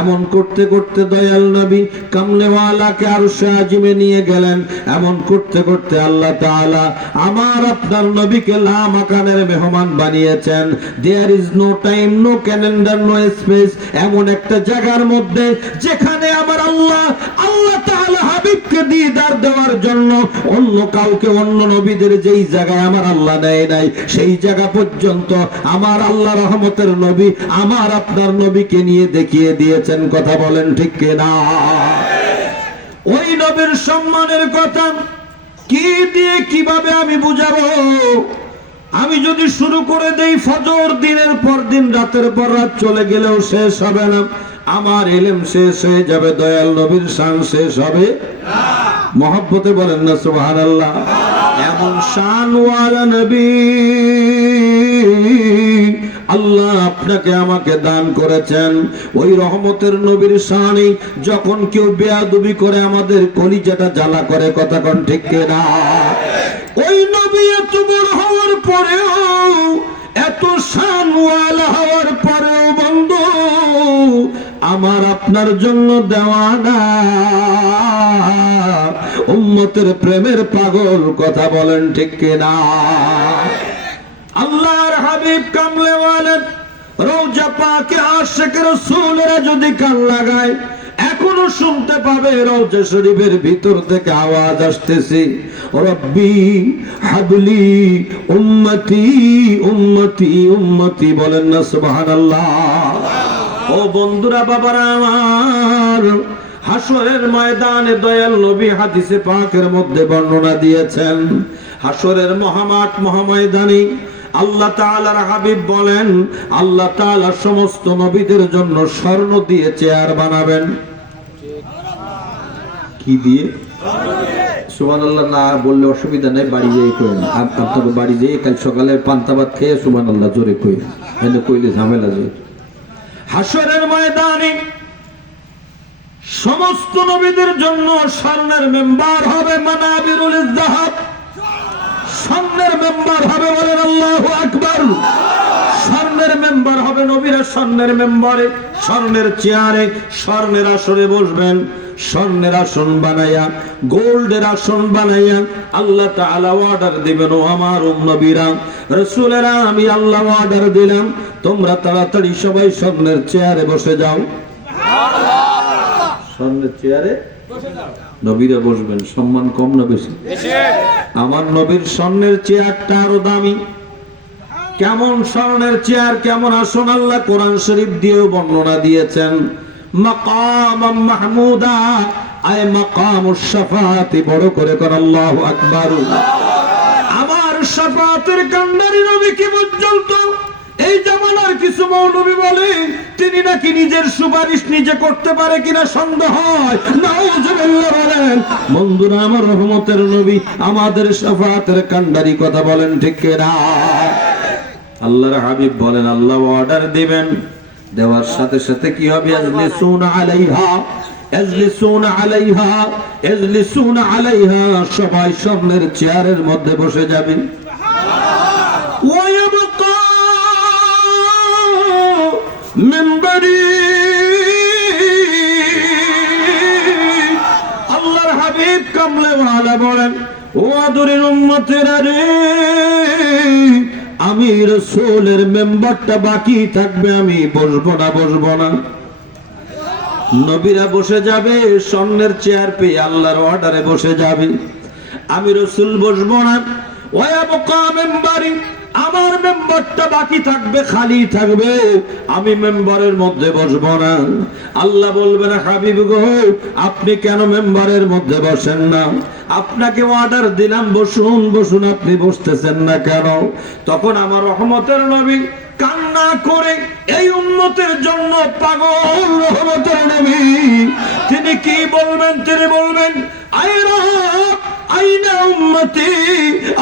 এমন করতে করতে দয়াল নবী কামলেওয়ালাকে আরশে আজিমে নিয়ে গেলেন। এমন করতে করতে আল্লাহ তাআলা আমার আপনার নবীকে লা মাকানের মেহমান বানিয়েছেন। There is no time, no calendar, no space. এমন একটা জায়গার মধ্যে যেখানে আমার আল্লাহ তাআলা হাবিবকে দিদার দেওয়ার জন্য অন্য কাউকে, অন্য নবীদের যেই জায়গায় আমার আল্লাহ নেয় নাই, সেই জায়গা পর্যন্ত আমার আল্লাহ রহমতের নবী আমার আপনার নবীকে নিয়ে দেখিয়ে দিয়েছেন। কথা বলেন ঠিক কিনা? ওই নবীর সম্মানের কথা কি দিয়ে কিভাবে আমি বুঝাবো? আমি যদি শুরু করে দেই ফজর দিনের পর দিন রাতের পর রাত চলে গেলেও শেষ হবে না। আমার ইলম শেষ হয়ে যাবে, দয়াল নবীর শান শেষ হবে না। মহব্বতে বলেন না সুবহানাল্লাহ। এমন শানওয়ালা নবী আল্লাহ আপনাকে আমাকে দান করেছেন। ওই রহমতের নবীর শানে যখন কেউ বেয়াদবি করে আমাদের কলিজাটা জ্বালা করে, কথা কোন ঠিক কিনা? ওই নবী এত বড় হওয়ার পরেও, এত শানওয়ালা হওয়ার পরেও বন্ধু আমার আপনার জন্য দেওয়ানা, উম্মতের প্রেমের পাগল, কথা বলেন ঠিক কিনা? আল্লাহর হাবিব কামলে ওয়ালেদ রওজা পাকে আশিক রাসূলেরা যদি কান লাগায় এখনো শুনতে পাবে রওজা শরীফের ভিতর থেকে আওয়াজ আসতেছে, রব্বি হাবলি উম্মতি উম্মতি উম্মতি, বলেন না সুবহানাল্লাহ। ও বন্ধুরা, বাবারা আমার, হাসরের ময়দানে দয়াল নবী হাদিসে পাকের মধ্যে বর্ণনা দিয়েছেন, হাসরের মহামাঠ মহাময়দানে আল্লাহ তাআলার হাবিব বলেন আল্লাহ তাআলা সমস্ত নবীদের জন্য স্বর্ণ দিয়ে চেয়ার বানাবেন। কি দিয়ে? সুবহানাল্লাহ না বললে অসুবিধা নেই, বাড়ি যেয়ে কইেন। আপনাকে বাড়ি যেয়ে কাল সকালে পান্তা ভাত খেয়ে সুবহানাল্লাহ জোরে কইেন, এনে কইলে ঝামেলা যায়। হাসরের ময়দানে সমস্ত নবীদের জন্য স্বর্ণের মেম্বার হবে, মানাবিরুল যাহাব, স্বর্ণের মেম্বার হবে, বলেন আল্লাহু আকবার। স্বর্ণের মেম্বার হবে নবীরা, স্বর্ণের মেম্বারে, স্বর্ণের চেয়ারে, স্বর্ণের আসরে বসবেন। স্বর্ণের আসন বানাইয়া, গোল্ডের আসন বানাইয়া আল্লাহ তাআলা অর্ডার দিবেন, ও আমার নবীরা রাসূলেরা, আমি আল্লাহ অর্ডার দিলাম তোমরা তাড়াতাড়ি সবাই স্বর্ণের চেয়ারে বসে যাও। স্বর্ণের চেয়ারে নবীরা বসবেন। সম্মান কম না বেশি? আমার নবীর স্বর্ণের চেয়ারটা আরো দামি। কেমন স্বর্ণের চেয়ার, কেমন আসন, আল্লাহ কোরআন শরীফ দিয়েও বর্ণনা দিয়েছেন। মাকাম মাহমুদা, আয় মাকামুশ শাফাআতি, বড় করে কর আল্লাহু আকবার। আমার শাফাআতের কান্ডারি নবী কি পর্যন্ত এই জামানার কিছু মৌলবী বলে তিনি নাকি নিজের সুপারিশ নিজে করতে পারে কিনা সন্দেহ হয়। নাউজুবিল্লাহ বলেন। বন্ধুরা আমার, রহমতের নবী আমাদের শাফাআতের কান্ডারি, কথা বলেন ঠিক কিনা? আল্লাহর হাবিব বলেন আল্লাহ অর্ডার দিবেন, দেওয়ার সাথে সাথে কি হবে? আজলিসুনা আলাইহা, আজলিসুনা আলাইহা, আজলিসুনা আলাইহা, সবাই স্বর্ণের চেয়ারের মধ্যে বসে যাবেন। ওয়ায়াবকা মিম্বরি, আল্লাহর হাবিব কামলে ওয়ালা বলেন, ও আদরের উম্মতেরা রে, আমি রাসূলের মেম্বারটা বাকি থাকবে, আমি বসবো না, বসবো না। নবীরা বসে যাবে স্বর্ণের চেয়ার পেয়ে, আল্লাহর অর্ডারে বসে যাবে, আমি রাসূল বসবো না। ওয়ায়াবকা মিম্বরি, আমার মেম্বারটা বাকি থাকবে, খালি থাকবে, আমি মেম্বারের মধ্যে বসবো না। আল্লাহ বলবেন, হাবিব গো আপনি কেন মেম্বারের মধ্যে বসেন না? আপনাকে অর্ডার দিলাম বসুন, বসুন, আপনি বসতেছেন না কেন? তখন আমার রহমতের নবী কান্না করে এই উম্মতের জন্য পাগল, রহমতের নবী তিনি কি বলবেন? তিনি বলবেন, আয় রব, আইনা উম্মতি,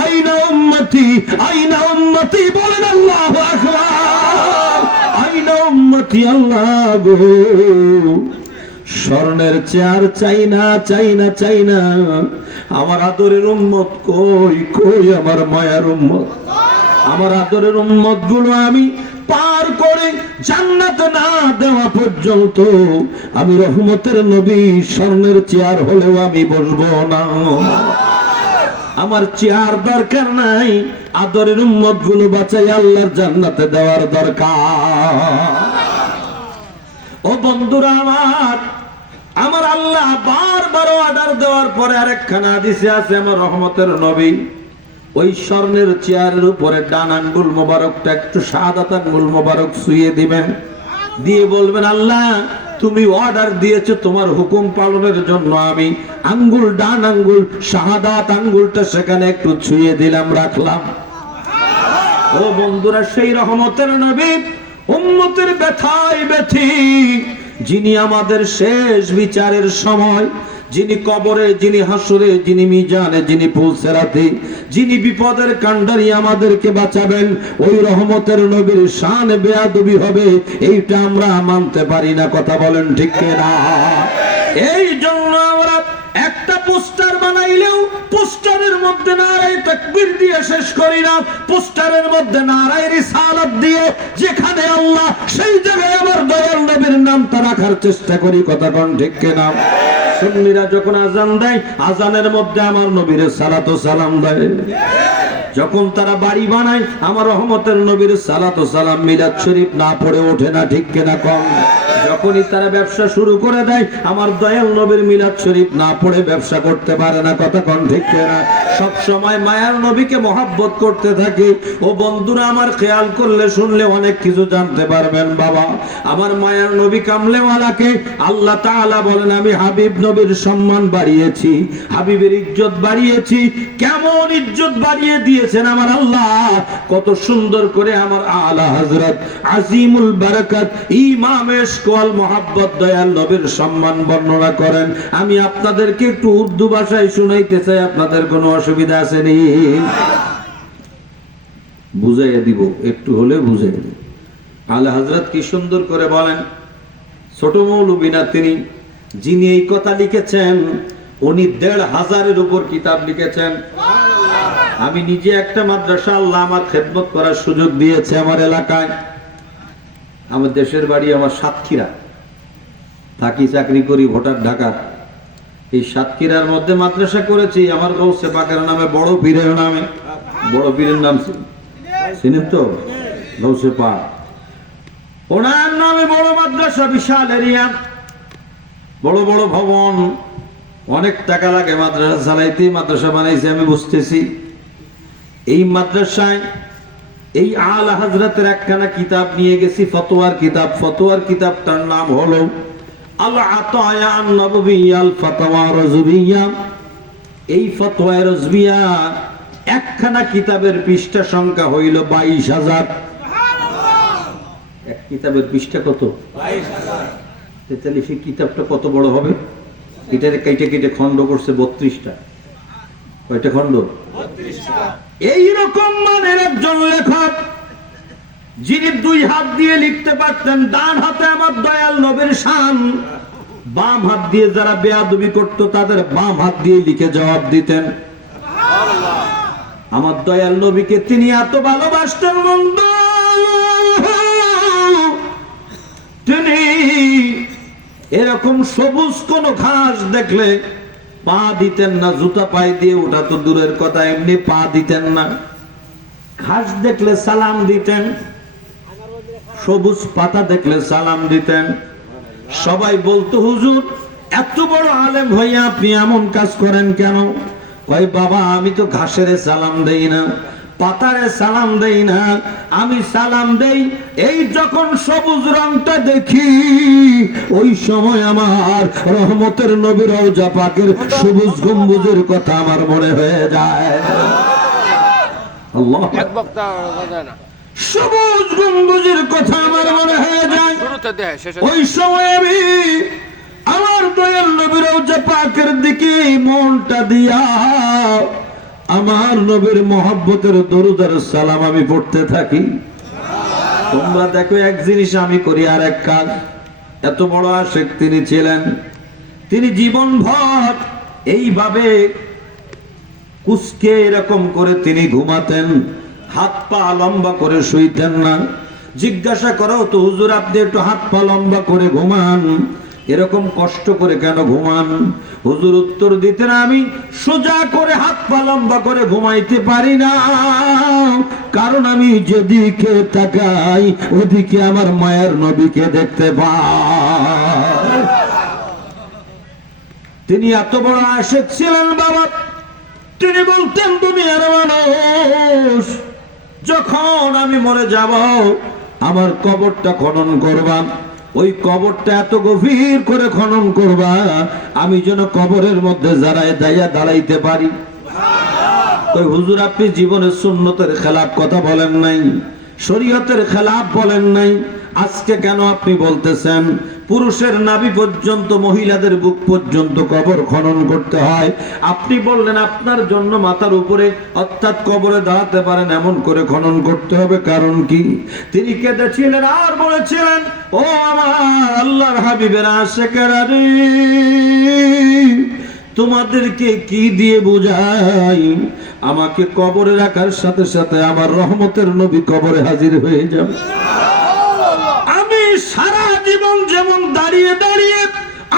আইনা উম্মতি, আইনা উম্মতি, বলেন আল্লাহু আকবার। আইনা উম্মতি, আল্লাহ গো স্বর্ণের চেয়ার চাই না, চাই না, চাই না। আমার আদরের উম্মত কই, কই আমার মায়ার উম্মত? আমার আদরের উম্মত গুলো আমি পার করে জান্নাত না দেওয়া পর্যন্ত আমি রহমতের নবী স্বর্ণের চেয়ার হলেও আমি বসবো না। আমার চেয়ার দরকার নাই, আদরের উম্মত গুলো বাঁচাই আল্লাহর জান্নাতে দেওয়ার দরকার। ও বন্ধুরা আমার, আমার আল্লাহ বারবার অর্ডার দেওয়ার পরে আরেকখানা হাদিসে আছে, আমার রহমতের নবী ওই স্বর্ণের চেয়ারের উপরে ডান আঙ্গুল মোবারকটা একটু শাহাদাত আঙ্গুল মোবারক ছুঁয়ে দিবেন, দিয়ে বলবেন, আল্লাহ তুমি অর্ডার দিয়েছো, তোমার হুকুম পালনের জন্য আমি আঙ্গুল, ডান আঙ্গুল শাহাদাত আঙ্গুলটা সেখানে একটু ছুঁয়ে দিলাম, রাখলাম। ও বন্ধুরা, সেই রহমতের নবী উম্মতের ব্যথায় ব্যথী, যিনি আমাদের শেষ বিচারের সময়, যিনি কবরে, যিনি হাসরে, যিনি মিজানে, যিনি পুলসেরাতে, যিনি বিপদের কান্ডারি আমাদেরকে বাঁচাবেন, ওই রহমতের নবীর শান বেয়াদবি হবে, এইটা আমরা মানতে পারি না। কথা বলেন ঠিক কিনা? এই জন্য আমরা একটা পোস্টার বানাইলেও পোস্টারের মধ্যে নারায়ে তাকবীর দিয়ে শেষ করি না, পোস্টারের মধ্যে নারায়ে রিসালাত দিয়ে যেখানে আল্লাহ সেই জায়গায় আমার দয়াল নবীর নামটা রাখার চেষ্টা করি। কথা কোন ঠিক কিনা? সুন্নিরা যখন আজান দেয়, আজানের মধ্যে আমার নবীর সালাত ও সালাম দেয়। যখন তারা বাড়ি বানায়, আমার রহমতের নবীর সালাত ও সালাম মিলাদ শরীফ না পড়ে ওঠে না, ঠিক কিনা কম? যখনই তারা ব্যবসা শুরু করে দেয়, আমার দয়াল নবীর মিলাদ শরীফ না পড়ে ব্যবসা করতে পারে না। কথা কোন ঠিক কিনা? সব সময় মায়ার নবীকে মহব্বত করতে থাকে। ও বন্ধুরা আমার, খেয়াল করলে শুনলে অনেক কিছু জানতে পারবেন। বাবা আমার মায়ার নবী কামলেওয়ালাকে আল্লাহ তাআলা বলেন, আমি হাবিব নবীর সম্মান বাড়িয়েছি, হাবিবের ইজ্জত বাড়িয়েছি। কেমন ইজ্জত বাড়িয়ে দিয়েছেন আমার আল্লাহ! কত সুন্দর করে আমার আলা হযরত আজিমুল বারাকাত ইমামে ইশকাল মুহাব্বত দয়াল নবীর সম্মান বর্ণনা করেন। আমি আপনাদেরকে একটু উর্দু ভাষায় শুনাইতে চাই, আপনাদের কোনো অসুবিধা আছে নি? বুঝাইয়া দিব, একটু হলে বুঝাইয়া দিব। আলা হযরত কি সুন্দর করে বলেন, ছোট মৌলবী না তিনি, যিনি এই কথা লিখেছেন উনি ১৫০০-এর উপর কিতাব লিখেছেন। আমি নিজে একটা মাদ্রাসা আল্লাহ আমার খেদমত করার সুযোগ দিয়েছে আমার এলাকায়। আমার দেশের বাড়ি আমার সাতক্ষীরা, থাকি চাকরি করি ভোটার ঢাকা। এই সাতক্ষীরার মধ্যে মাদ্রাসা করেছি আমার গৌসে পাকের নামে, বড় পীরের নামে। বড় পীরের নাম চিনেন তো? গৌসে পাক, ওনার নামে বড় মাদ্রাসা, বিশাল এরিয়া, বড় বড় ভবন, অনেক টাকা লাগে মাদ্রাসা চালাইতে। মাদ্রাসা বানাইছে আমি বুঝতেছি। এই মাদ্রাসায় এই আলা হযরতের একখানা কিতাব নিয়ে গেছি, ফতোয়ার কিতাব। ফতোয়ার কিতাবটার নাম হলো আল আতায়া আন নববিয়্যা আল ফাতাওয়া রাজবিয়্যা। এই ফতোয়া রাজবিয়্যা একখানা কিতাবের পৃষ্ঠা সংখ্যা হইল ২২,০০০। এক কিতাবের পৃষ্ঠা কত? ২২,০০০। তাহলে সেই কিতাবটা কত বড় হবে? এটারে কেটে কেটে খণ্ড করছে ৩২টা। কয়টা খণ্ড? ৩২টা। এইরকম মানের একজন লেখক, যিনি ২ হাত দিয়ে লিখতে পারতেন। ডান হাতে আমার দয়াল নবীর শান, বাম হাত দিয়ে যারা বেয়াদবি করত তাদের বাম হাত দিয়ে লিখে জবাব দিতেন। আমার দয়াল নবীকে তিনি এত ভালোবাসতেন বন্ধু, তিনি এরকম সবুজ কোন ঘাস দেখলে পা দিতেন না। জুতা পায়ে দিয়ে ওঠা তো দূরের কথা, এমনি পা দিতেন না। ঘাস দেখলে সালাম দিতেন, সবুজ পাতা দেখলে সালাম দিতেন। সবাই বলতো, হুজুর এত বড় আলেম হইয়া আপনি এমন কাজ করেন কেন? কয়, বাবা আমি তো ঘাসের সালাম দেই না, পাতারে সালাম দেই না, আমি সালাম দেই এই যখন সবুজ রংটা দেখি, ওই সময় আমার রহমতের নবীর রওজা পাকের সবুজ গম্বুজের কথা আমার মনে হয়ে যায়। আল্লাহ, এক বক্তা কথা না, সবুজ গম্বুজের কথা আমার মনে হয়ে যায়। ওই সময় আমি আমার দয়াল নবীর রওজা পাকের দিকে মনটা দিয়া আমার নবীর মহব্বতের দরুদ আর সালাম আমি পড়তে থাকি। তোমরা দেখো, এক জিনিস আমি করি আর এক কাজ। এত বড় আশিক তিনি ছিলেন, তিনি জীবন ভর এইভাবে কুচকে এরকম করে তিনি ঘুমাতেন, হাত পা লম্বা করে শুইতেন না। জিজ্ঞাসা করো তো, হুজুর আপনি একটু হাত পা লম্বা করে ঘুমান, এরকম কষ্ট করে কেন ঘুমান? হুজুর উত্তর দিতেন, আমি সোজা করে হাত পা লম্বা করে ঘুমাইতে পারি না, কারণ আমি যেদিকে তাকাই ওদিকে আমার মায়ের নবীকে দেখতে পাই। তিনি এত বড় আশিক ছিলেন বাবা। তিনি বলতেন, দুনিয়ার মানুষ, যখন আমি মরে যাব আমার কবরটা খনন করবা, ওই কবরটা এত গভীর করে খনন করবা আমি যেন কবরের মধ্যে দাঁড়াইতে পারি। ওই হুজুর আপনি জীবনের সুন্নতের খেলাফ কথা বলেন নাই, শরীয়তের খেলাফ বলেন নাই, আজকে কেন আপনি বলতেছেন পুরুষের নাভি পর্যন্ত মহিলাদের বুক পর্যন্ত কবর খনন করতে হয়? আপনি বললেন আপনার জন্য মাথার উপরে অর্থাৎ কবরে দাঁড়াতে পারেন এমন করে খনন করতে হবে, কারণ কি? তিনি কেঁদেছিলেন আর বলেছিলেন, ও আমার আল্লাহর হাবিবের আশিকেরা রে, তোমাদেরকে কি দিয়ে বোঝাই? আমাকে কবরে রাখার সাথে সাথে আমার রহমতের নবী কবরে হাজির হয়ে যাবে। আমি সারা জীবন যেমন দাঁড়িয়ে দাঁড়িয়ে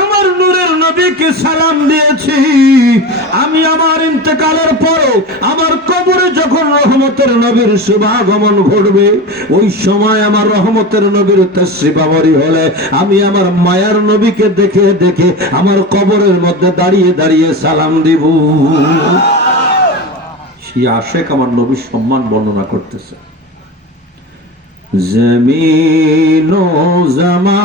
আমার নূরের নবীকে সালাম দিয়েছি, আমি আমার ইন্তেকালের পরে আমার কবরে যখন রহমতের নবীর শুভাগমন ঘটবে, ওই সময় আমার রহমতের নবীর তাশরিফ আমরি হলে আমি আমার মায়ার নবীকে দেখে দেখে আমার কবরের মধ্যে দাঁড়িয়ে দাঁড়িয়ে সালাম দিব। সেই আশেক আমার নবীর সম্মান বর্ণনা করতেছে। জমিন ও জামা,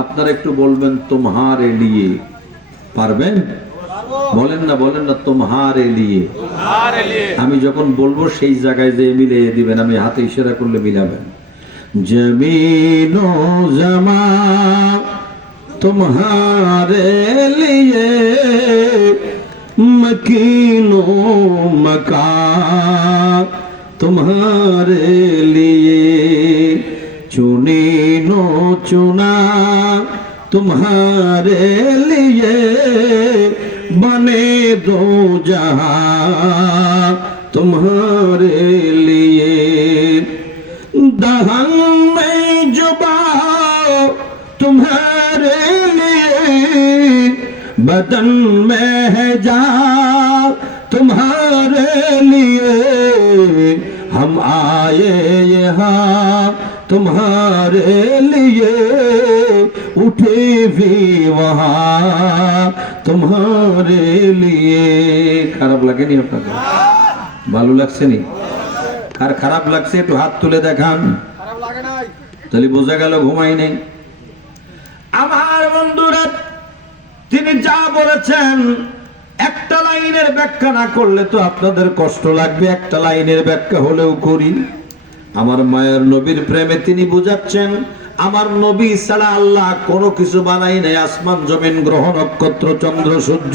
আপনারা একটু বলবেন তোমারে লিয়ে, পারবেন? বলেন না, বলেন না, তোমারে লিয়ে। আমি যখন বলবো সেই জায়গায় যে মিলিয়ে দিবেন, আমি হাতে ইশারা করলে মিলাবেন। জমিন ও জামা তোমারে লিয়ে, मकीनो मका तुम्हारे लिए, चुनीनो चुना तुम्हारे लिए, बने दो जहां तुम्हारे लिए, दहन में जुबा तुम्हारे लिए, बदन में है जा तुम्हारे लिए, हम आए यहाँ तुम्हारे लिए, उठे भी वहाँ तुम्हारे लिए। খারাপ লাগেনি আপনাদের? ভালো লাগছে নি? আর খারাপ লাগছে একটু হাত তুলে দেখান। খারাপ লাগে নাই? তাহলে বোঝা গেল ঘুমাই নেই। আমার বন্ধুরা, তিনি যা বলেছেন একটা লাইনের ব্যাখ্যা না করলে তো আপনাদের কষ্ট লাগবে, একটা লাইনের ব্যাখ্যা হলেও করি। আমার মায়ের নবীর প্রেমে তিনি বুঝাচ্ছেন, আমার নবী ছাড়া আল্লাহ কোনো কিছু বানাই নাই। আসমান জমিন গ্রহ নক্ষত্র চন্দ্র সূর্য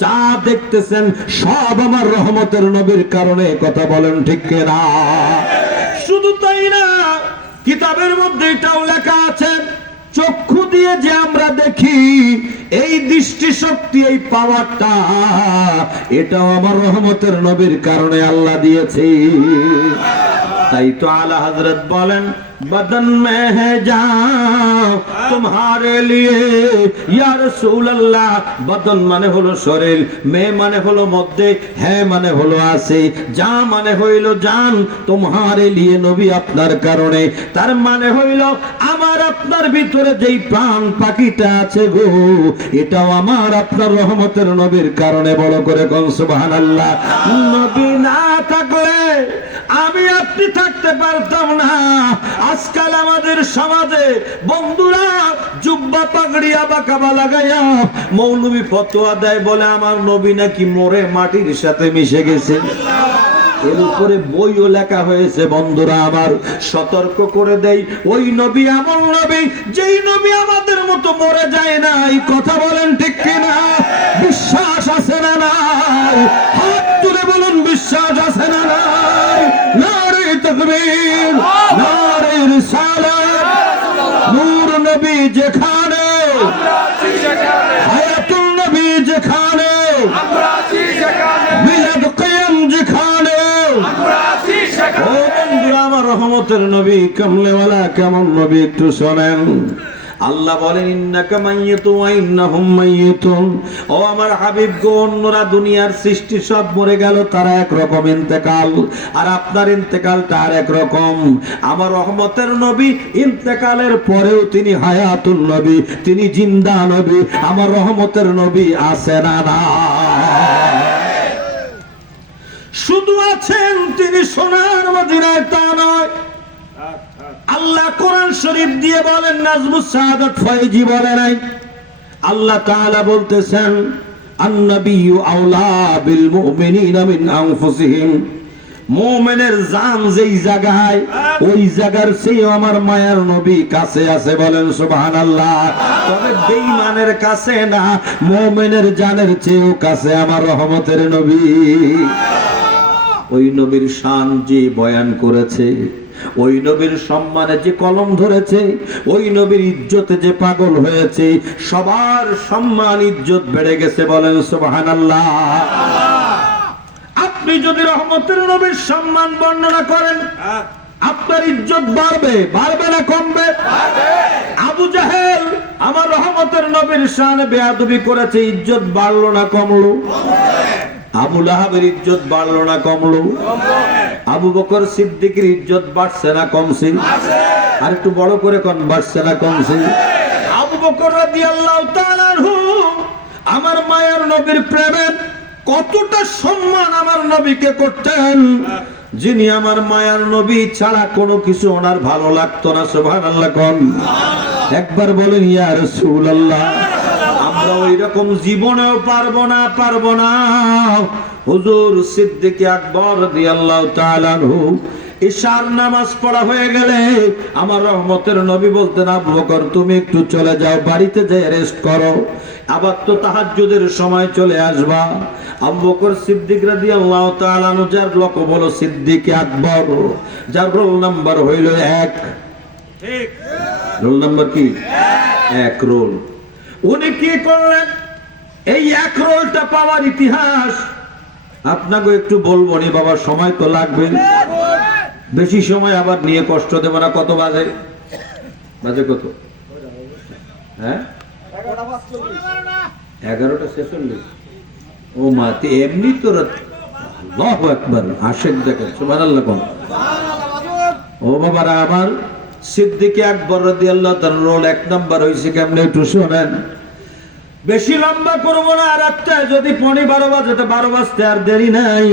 যা দেখতেছেন সব আমার রহমতের নবীর কারণে। কথা বলেন ঠিক কিনা? শুধু তাই না, কিতাবের মধ্যে এটাও লেখা আছে, চক্ষু দিয়ে যে আমরা দেখি, এই দৃষ্টি শক্তি, এই পাওয়ারটা, এটাও আমার রহমতের নবীর কারণে আল্লাহ দিয়েছে। তাই তো আলা হযরত বলেন, बदन में है जान तुम्हारे लिए या रसूल अल्लाह। बदन माने हलो शरीर, में माने हलो मध्य, है माने हलो आसे, जा माने हইলো জান, तुम्हारे लिए नबी আপনার কারণে। তার মানে হইলো আমার আপনার ভিতরে যেই প্রাণ পাখিটা আছে গো, এটাও আমার আপনার রহমতের নবীর কারণে। বড় করে কোন সুবহানাল্লাহ। নবী না থাকলে আমি আপনি থাকতে পারতাম না। আজকাল আমাদের সমাজে বন্ধুরা জুব্বা পাগড়ি আবাকাবা লাগাইয়া মৌলবী ফতোয়া দেয়, বলে আমার নবী নাকি মরে মাটির সাথে মিশে গেছে। এর উপরে বইও লেখা হয়েছে। বন্ধুরা আমার, সতর্ক করে দেই, ওই নবী এমন নবী যেই নবী আমাদের মতো মরে যায় না। এই কথা বলেন ঠিক কিনা? বিশ্বাস আছে না নাই? হাত তুলে বলুন, বিশ্বাস আছে না নাই? নারে তাকবীর, নারে রিসালাত। নূর নবী যেখানে, হায়াতুল নবী যেখানে, মিলাদ কিয়াম যেখানে, ও বন্ধুরা আমার, রহমতের নবী কামলেওয়ালা কেমন নবী একটু শোনেন। আল্লাহ বলেন, ইন্নাকা মাইয়িতুন ওয়া ইন্নাহুম মাইয়িতুন। ও আমার হাবিব গো, অন্যরা দুনিয়ার সৃষ্টি সব মরে গেল, তারা এক রকম ইন্তেকাল, আর আপনার ইন্তেকালটা আর এক রকম। আমার রহমতের নবী ইন্তেকালের পরেও তিনি হায়াতুন নবী, তিনি জিন্দা নবী। আমার রহমতের নবী আছে না না? শুধু আছেন তিনি সোনার মদিনায়, তা নয়। আল্লাহ কোরআন শরীফ দিয়ে বলেন, নাজমুস সাআদাত ফয়জি বলে নাই, আল্লাহ তাআলা বলতেছেন আন-নাবিয়্যু আওলা বিল মুমিনিনা মিন আনফুসিহিম। মুমিনের জান যেই জায়গায়, ওই জায়গার চেয়ে আমার মায়ার নবী কাছে আছে, বলেন সুবহানাল্লাহ। তবে বেঈমানের কাছে না, মুমিনের জানের চেয়েও কাছে আমার রহমতের নবী। ওই নবীর শান যে বয়ান করেছে, ওই নবীর সম্মানে যে কলম ধরেছে, ওই নবীর ইজ্জতে যে পাগল হয়েছে, সবার সম্মান ইজ্জত বেড়ে গেছে, বলেন সুবহানাল্লাহ। আপনি যদি রহমতের নবীর সম্মান বর্ণনা করেন, আপনার ইজ্জত বাড়বে, বাড়বে না কমবে? আবু জাহেল আমার রহমতের নবীর শানে বেয়াদবি করেছে, ইজ্জত বাড়লো না কমলো? আবু লাহাবের ইজ্জত বাড়লো না কমলো? আবু বকর সিদ্দিকের ইজ্জত বাড়ছে না কমছে? আর একটু বড় করে কোন, বাড়ছে না কমছে? আবু বকর রাদিয়াল্লাহু তাআলা আনহু আমার মায়ের নবীর প্রেমে কতটা সম্মান আমার নবীকে করতেন, যিনি আমার মায়ার নবী ছাড়া কোনো কিছু ওনার ভালো লাগতো না। সুবহানাল্লাহ কোন, একবার বলেন ইয়া রাসূলুল্লাহ। আমরা ওই রকম জীবনেও পারবো না। হুজুর সিদ্দিক আকবর রাদিয়াল্লাহু তাআলা আনহু ইশার নামাজ পড়া হয়ে গেলে আমার রহমতের নবী বলতেন, আবু বকর তুমি একটু চলে যাও, বাড়িতে যেয়ে রেস্ট করো, আবার তো তাহাজ্জুদের সময় চলে আসবা। আবু বকর সিদ্দিক রাদিয়াল্লাহু তাআলা আনহু, যার লকব হলো সিদ্দিক আকবর, যার রোল নাম্বার হইল 1, ঠিক? রোল নাম্বার কি? 1 রোল। উনি কি করলেন? এই 1 রোলটা পাওয়ার ইতিহাস আপনাকে একটু বলবো নি বাবা, সময় তো লাগবে, বেশি সময় আবার নিয়ে কষ্ট দেব না। কত বাজে? বাজে কত? হ্যাঁ, 11টা 46। ও মা, এমনি তো আল্লাহু আকবার, আশেক দেখেন, সুবহানাল্লাহ কোন। ও বাবারা আমার, সিদ্দিক আকবর রাদিয়াল্লাহু তাআলা রোল 1 নাম্বার হইছে কেমনে একটু শুনেন। বেশি লম্বা করব না, রাতটা যদি 12 বাজে, 12 বাজতে আর দেরি নাই।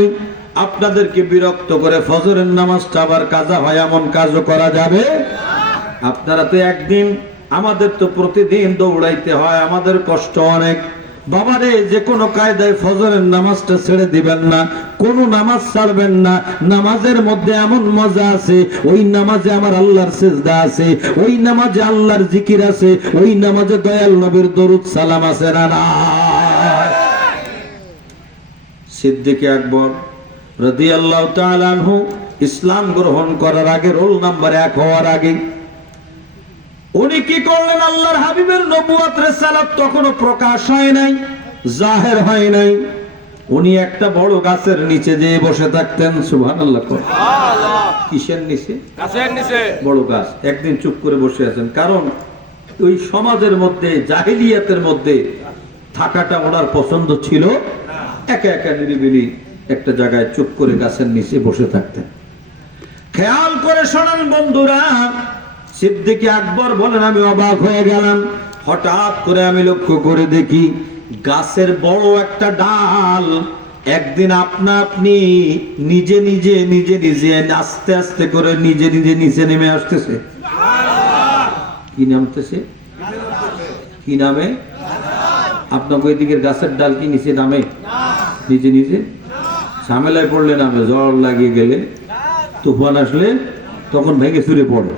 আপনাদেরকে বিরক্ত করে ফজরের নামাজটা আবার কাজা হয়, এমন কাজও করা যাবে? আপনারা তো একদিন, আমাদের তো প্রতিদিন দৌড়াইতে হয়, আমাদের কষ্ট অনেক। বাবারে, যে কোনো কায়দায় ফজরের নামাজটা ছেড়ে দিবেন না, কোন নামাজ ছাড়বেন না। নামাজের মধ্যে এমন মজা আছে, ওই নামাজে আমার আল্লাহর সিজদা আছে, ওই নামাজে আল্লাহর জিকির আছে, ওই নামাজে দয়াল নবীর দরুদ সালাম আছে না না? সিদ্দিক আকবর রাদিয়াল্লাহু তাআলা আনহু ইসলাম গ্রহণ করার আগে, রোল নাম্বার 1 হওয়ার আগে, উনি কি করলেন? আল্লাহর হাবিবের নবুয়ত রিসালাত তখনও প্রকাশ হয় নাই, জাহের হয় নাই। উনি একটা বড় গাছের নিচে যেয়ে বসে থাকতেন। সুবহানাল্লাহ। কিসের নিচে? গাছের নিচে। বড় গাছ। একদিন চুপ করে বসে আছেন, কারণ ওই সমাজের মধ্যে, জাহিলিয়াতের মধ্যে থাকাটা ওনার পছন্দ ছিল। একা একা নিরিবিলি একটা জায়গায় চুপ করে গাছের নিচে বসে থাকতেন। খেয়াল করে শোনান বন্ধুরা, সিদ্দিক আকবর বলেন, আমি অবাক হয়ে গেলাম। হঠাৎ করে আমি লক্ষ্য করে দেখি গাছের বড় একটা ডাল একদিন আপনা আপনি নিজে নিজে আস্তে আস্তে করে নিজে নিচে নেমে আসতেছে। কি নামতেছে? কি নামে? আপনাকে ওই দিকের গাছের ডাল কি নিচে নামে? নিজে ঝামেলায় পড়লে নামে, জ্বর লাগিয়ে গেলে, তুফান আসলে তখন ভেঙে চুরে পড়ে,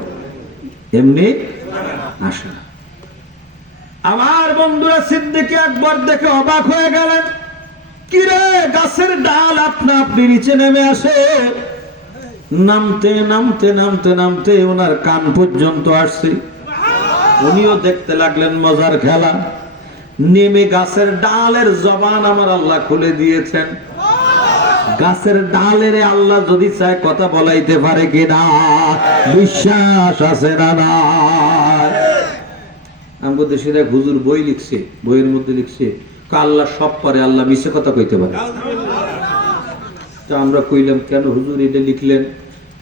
এমনি আসে না। আমার বন্ধুরা সিদ্দিক আকবর দেখে অবাক হয়ে গেলেন, কিরে গাছের ডাল আপনা আপনি নিচে নেমে আসে। নামতে নামতে নামতে নামতে ওনার কান পর্যন্ত আসছে। উনিও দেখতে লাগলেন মজার খেলা। নেমে গাছের ডালের জবান আমার আল্লাহ খুলে দিয়েছেন। গাছের ডালের আল্লাহ যদি চায় কথা বলাইতে পারে কিনা বিশ্বাস আছে না? না, আমাদের দেশের এক হুজুর বই লিখছে, বইয়ের মধ্যে লিখছে আল্লাহ সব পারে, আল্লাহ মিছে কথা কইতে পারে। তা আমরা কইলাম কেন হুজুর এটা লিখলেন?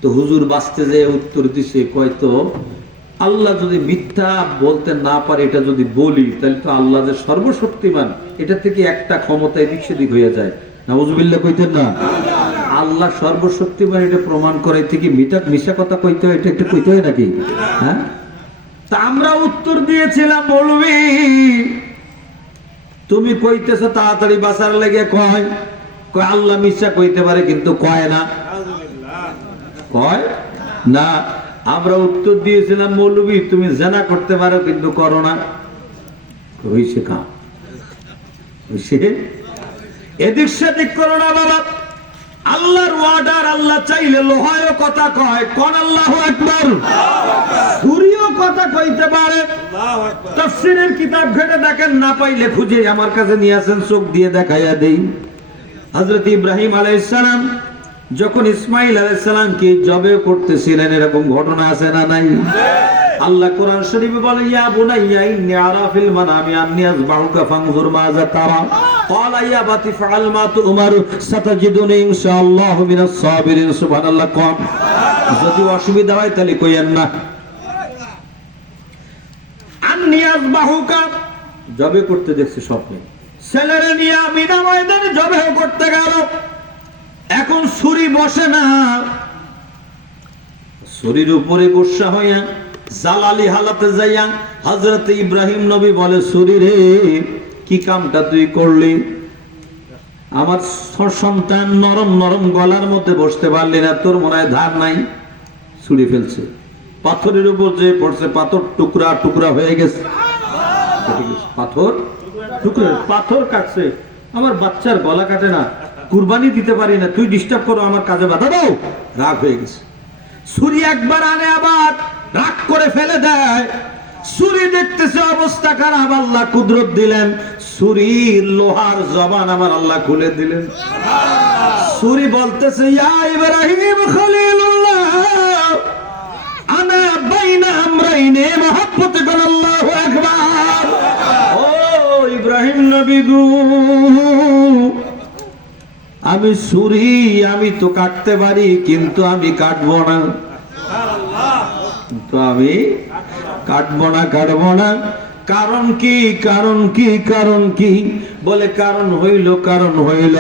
তো হুজুর বাঁচতে যেয়ে উত্তর দিছে, কয়তো আল্লাহ যদি মিথ্যা বলতে না পারে, এটা যদি বলি তাহলে তো আল্লাহ যে সর্বশক্তিমান, এটা থেকে একটা ক্ষমতা এদিক সেদিক হয়ে যায়। নাউজুবিল্লাহ কইতেন না? আল্লাহ সর্বশক্তিমান এটা প্রমাণ করাইতে কি মিশা কথা কইতে হয়, এটা একটু কইতে হয় নাকি? হ্যাঁ, তা আমরা উত্তর দিয়েছিলাম, বলবি তুমি কইতেছ তাড়াতাড়ি বাঁচার লেগে কয় আল্লাহ মিশা কইতে পারে কিন্তু কয় না, কয় না। আমরা উত্তর দিয়েছিলাম, মৌলবী তুমি জেনা করতে পারো কিন্তু করো না। হইছে কাম, হইছে, এদিক সেদিক করো না বাবা। আল্লাহর ওয়ার্ডার, আল্লাহ চাইলে লোহায়ও কথা কয়, কোন আল্লাহু আকবার, সূর্যও কথা কইতে পারে। তাফসীরের কিতাব ঘেটে দেখেন, না পাইলে খুঁজে আমার কাছে নিয়ে আসেন, চোখ দিয়ে দেখাইয়া দেই। হযরত ইব্রাহিম আলাইহিস সালাম যখন ইসমাইল আলাইহিস সালামকে জবে করতেছিলেন, এরকম ঘটনা আছে না নাই? আল্লাহ কোরআন শরীফে বলে, ইয়া বুনাইয়া ইন্নী আরা ফিল মানামি আন্নী আযবাহুকা ফানজুর মাযা তারা ক্বালা ইয়া বাতি ফাআল মা তুমার সাতাজিদুনি ইনশাআল্লাহু মিনাস সাবিরিন। সুবহানাল্লাহ। কম যদি অসুবিধা হয় তাহলে কইেন না। আন্নী আযবাহুকা জবে করতে দেখছে স্বপ্নে, ছেলেরে নিয়ে মিনা ময়দানে জবে করতে গেল। এখন ছুরি বসে না, ছুরির উপরে গোসা হইয়া জালালি হালাতে যাইয়া হযরত ইব্রাহিম নবী বলে, ছুরি রে কি কামটা তুই করলি? আমার সন্তান নরম নরম গলার মধ্যে বসতে পারলি না, তোর মনে হয় ধার নাই? ছুরি ফেলছে, পাথরের উপর যে পড়ছে, পাথর টুকরা টুকরা হয়ে গেছে। পাথর টুকরা, পাথর কাটছে, আমার বাচ্চার গলা কাটে না, কুরবানি দিতে পারি না, তুই ডিস্টার্ব করো, আমার কাজে বাধা দাও। রাগ হয়ে গেছে, ছুরি একবার আনে, আবার রাগ করে ফেলে দেয়। ছুরি দেখতেছে অবস্থা খারাপ, আল্লাহ কুদরত দিলেন, ছুরির লোহার জবান আমার আল্লাহ খুলে দিলেন। ছুরি বলতেছে, ইয়া ইব্রাহিম খলিলুল্লাহ আনা বাইনা আমরাইনে মুহাব্বতে কোন আল্লাহু আকবার। ও ইব্রাহিম নবী গো, আমি ছুরি, আমি তো কাটতে পারি কিন্তু আমি কাটবো না, তো আমি কাটবো না, কাটবো না। কারণ কি? কারণ কি? কারণ কি? বলে কারণ হইল, কারণ হইল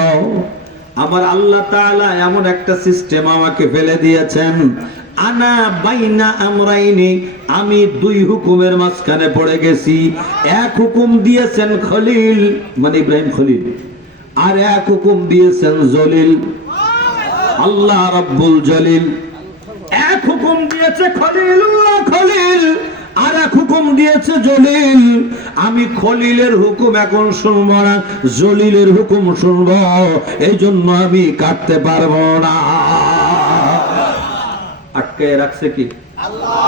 আমার আল্লাহ তাআলা এমন একটা সিস্টেম আমাকে ফেলে দিয়েছেন, আনা বাইনা আমরাইনি, আমি দুই হুকুমের মাঝখানে পড়ে গেছি। এক হুকুম দিয়েছেন খলিল, মানে ইব্রাহিম খলিল, আর এক হুকুম দিয়েছেন জলিল, আল্লাহ রাব্বুল জলিল। এক হুকুম দিয়েছে খলিলুল্লাহ খলিল, আর এক হুকুম দিয়েছে জলিল। আমি খলিলের হুকুম এখন শুনবো না, জলিলের হুকুম শুনবো, এই জন্য আমি কাটতে পারবো না। আটকে রাখছে কি আল্লাহ?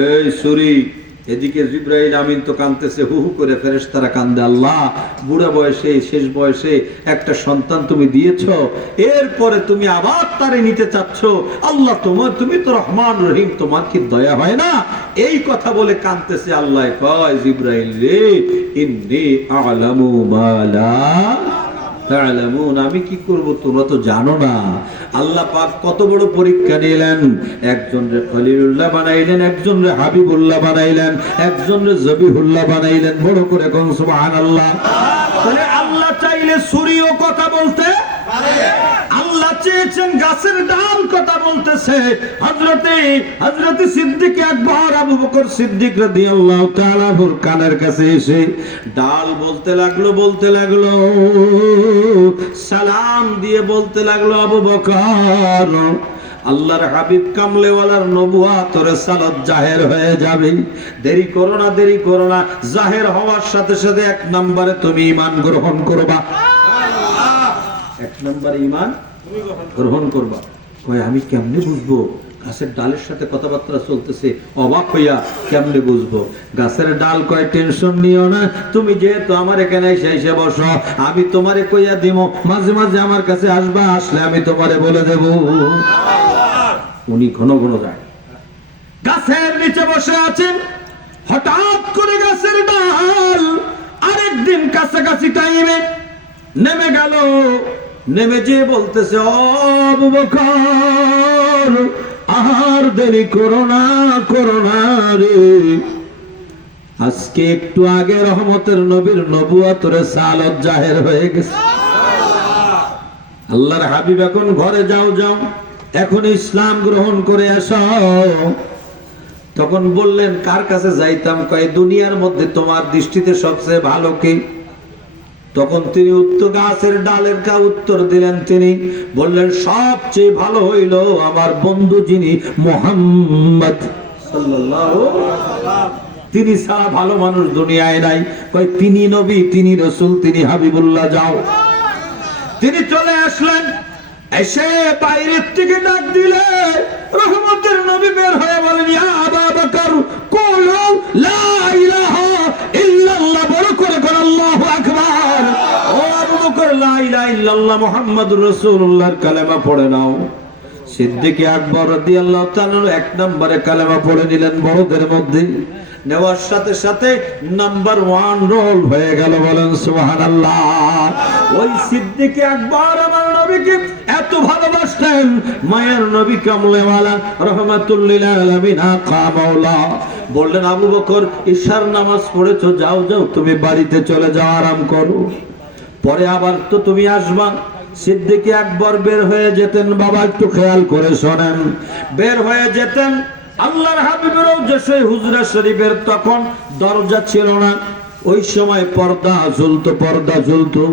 এই ছুরি, এদিকে জিবরাইল আমিন তো কাঁদতেছে, হু হু করে ফেরেশতারা কান্দে, আল্লাহ বুড়া বয়সে, শেষ বয়সে একটা সন্তান তুমি দিয়েছো, এরপরে তুমি আবার তারে নিতে চাচ্ছ, আল্লাহ তুমি তো রহমান রহিম, তোমার কি দয়া হয় না? এই কথা বলে কাঁদতেছে। আল্লাহ কয়, জিবরাইল রে, ইন্নী আ'লামু মা লা তা'লামুন, আমি কি করব তোমরা তো জানো না। আল্লাহ পাক কত বড় পরীক্ষা নিলেন, একজন রে খলিলুল্লাহ বানাইলেন, একজন রে হাবিবুল্লাহ বানাইলেন, একজন রে জবিহুল্লাহ বানাইলেন। বড় করে কোন সুবহানাল্লাহ। তাহলে আল্লাহ চাইলে ছুরিও কথা বলতে পারে, আল্লাহ চেয়েছেন গাছের ডাল কথা বলতেছে। হযরতে সিদ্দিক আকবর আবু বকর সিদ্দিক রাদিয়াল্লাহু তাআলা ওর কানের কাছে এসে ডাল বলতে লাগলো, বলতে লাগলো, সালাম দিয়ে বলতে লাগলো, আবু বকর, আল্লাহর হাবিব কামলেওয়ালার নবুয়াতের সালাত জাহের হয়ে যাবে, দেরি করো না, দেরি করো না, জাহের হওয়ার সাথে সাথে এক নম্বরে তুমি ঈমান গ্রহণ করবা, এক নম্বরে ঈমান গ্রহণ করবা। কয় আমি কেমনে বুঝবো? গাছের ডালের সাথে কথাবার্তা চলতেছে, অবাক হইয়া কেমনে বুঝবো? গাছের ডাল কয়, টেনশন নিও না, তুমি যেহেতু আমার এখানে এসে বসো, আমি তোমারে কইয়া দিব, মাঝে মাঝে আমার কাছে আসবা, আসলে আমি তোমারে বলে দেব। উনি ঘন ঘন যায়, গাছের নিচে বসে আছেন, হঠাৎ করে গাছের ডাল আরেকদিন কাছাকাছি টাইমে নেমে গেল। নেমে যে বলতেছে, ও আবু বকর, আর দেরি করো না, করো না রে, আজকে একটু আগে রহমতের নবীর নবুয়তের সালাত জাহের হয়ে গেছে। আল্লাহর হাবিব এখন ঘরে যাও যাও, এখন ইসলাম গ্রহণ করে আসো। তখন বললেন কার কাছে যাইতাম? কয় দুনিয়ার মধ্যে তোমার দৃষ্টিতে সবচেয়ে ভালো কি? তখন তিনি উত্তর গাছের ডালের কা উত্তর দিলেন। তিনি বললেন সবচেয়ে ভালো হইল আমার বন্ধু যিনি মুহাম্মদ সাল্লাল্লাহু আলাইহি ওয়াসাল্লাম, তিনি ছাড়া ভালো মানুষ দুনিয়ায় নাই। কয় তিনি নবী, তিনি রাসূল, তিনি হাবিবুল্লাহ। যাও। তিনি চলে আসলেন, এসে বাইরের থেকে ডাক দিলে রহমতের নবী বের হয়ে বলেন, ইয়া আবু বকর কুলু লা ইলাহা ইল্লাল্লাহ, বড় করে কোন আল্লাহু আকবার। ও আবু বকর, লা ইলাহা ইল্লাল্লাহ মুহাম্মাদুর রাসূলুল্লাহর কালেমা পড়ে নাও। সিদ্দিক আকবর রাদিয়াল্লাহু তাআলা এক নম্বরে কালেমা পড়ে নিলেন বড়দের মধ্যে। নেওয়ার সাথে সাথে নাম্বার 1 রোল হয়ে গেল। বলেন সুবহানাল্লাহ। ওই সিদ্দিক আকবর আমার নবীকে এত ভালোবাসতেন, মায়ের নবী কামলেওয়ালা রাহমাতুল লিল আলামিন আকা মাওলা বললেন, আবু বকর ইশার নামাজ পড়েছো, যাও যাও তুমি বাড়িতে চলে যাও, আরাম করো, পরে আবার তো তুমি আসবা। সিদ্দিক আকবর বের হয়ে যেতেন, বাবা একটু খেয়াল করে শোনেন, বের হয়ে যেতেন। আল্লাহর হাবিবের যে হুজরা শরীফের তখন দরজা ছিল না, ওই সময় পর্দা ঝুলতো।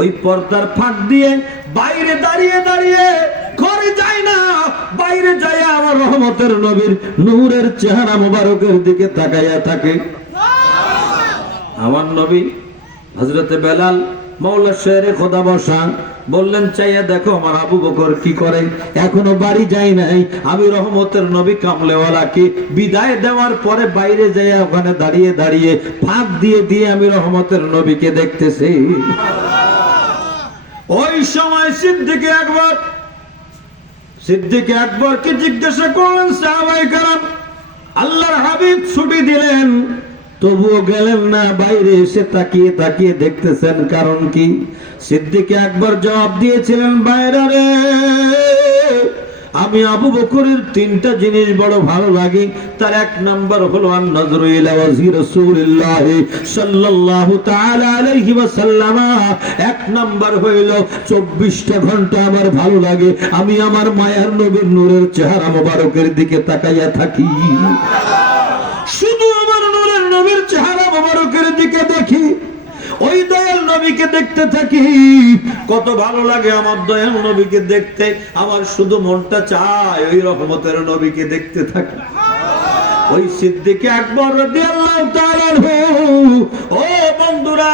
ওই পর্দার ফাঁক দিয়ে বাইরে দাঁড়িয়ে দাঁড়িয়ে, ঘরে যায় না, বাইরে যায় আমার রহমতের নবীর নূরের চেহারা মোবারকের দিকে তাকাইয়া থাকে। আমার নবী হযরতে বেলাল মাওলা শেরে খোদা বসা বললেন, চাইয়া দেখো আমার আবু বকর কি করে, এখনো বাড়ি যায় নাই। আমি রহমতের নবী কামলেওয়ালাকে বিদায় দেওয়ার পরে বাইরে যাই, ওখানে দাঁড়িয়ে দাঁড়িয়ে ফাঁক দিয়ে দিয়ে আমি রহমতের নবীকে দেখতেছি। ওই সময় সিদ্দিক আকবরকে জিজ্ঞাসা করলেন, সাহাবায়ে কেরাম আল্লাহর হাবিব ছুটি দিলেন, তবুও গেলেন না, বাইরে এসে তাকিয়ে তাকিয়ে দেখতেছেন, কারণ কি? সিদ্দিক আকবর জবাব দিয়েছিলেন, বাইরে রে, আমি আবু বকরের 3টা জিনিস বড় ভালো লাগে। তার 1 নাম্বার হলো আন নজরু ইলা ওয়াজি রাসূলুল্লাহ সাল্লাল্লাহু তাআলা আলাইহি ওয়াসাল্লাম। 1 নাম্বার হইল 24টা ঘন্টা আমার ভালো লাগে আমি আমার মায়ার নবীর নূরের চেহারা মোবারকের দিকে তাকাইয়া থাকি, শুধু আমার নূরের নবীর চেহারা মোবারকের দিকে দেখি, ওই দয়াল নবীকে দেখতে থাকি। কত ভালো লাগে আমার দয়াল নবীকে দেখতে, আমার শুধু মনটা চায় ওই রহমতের নবীকে দেখতে থাকি। ওই সিদ্দিক আকবর রাদিয়াল্লাহু তাআলা আনহু, ও বন্ধুরা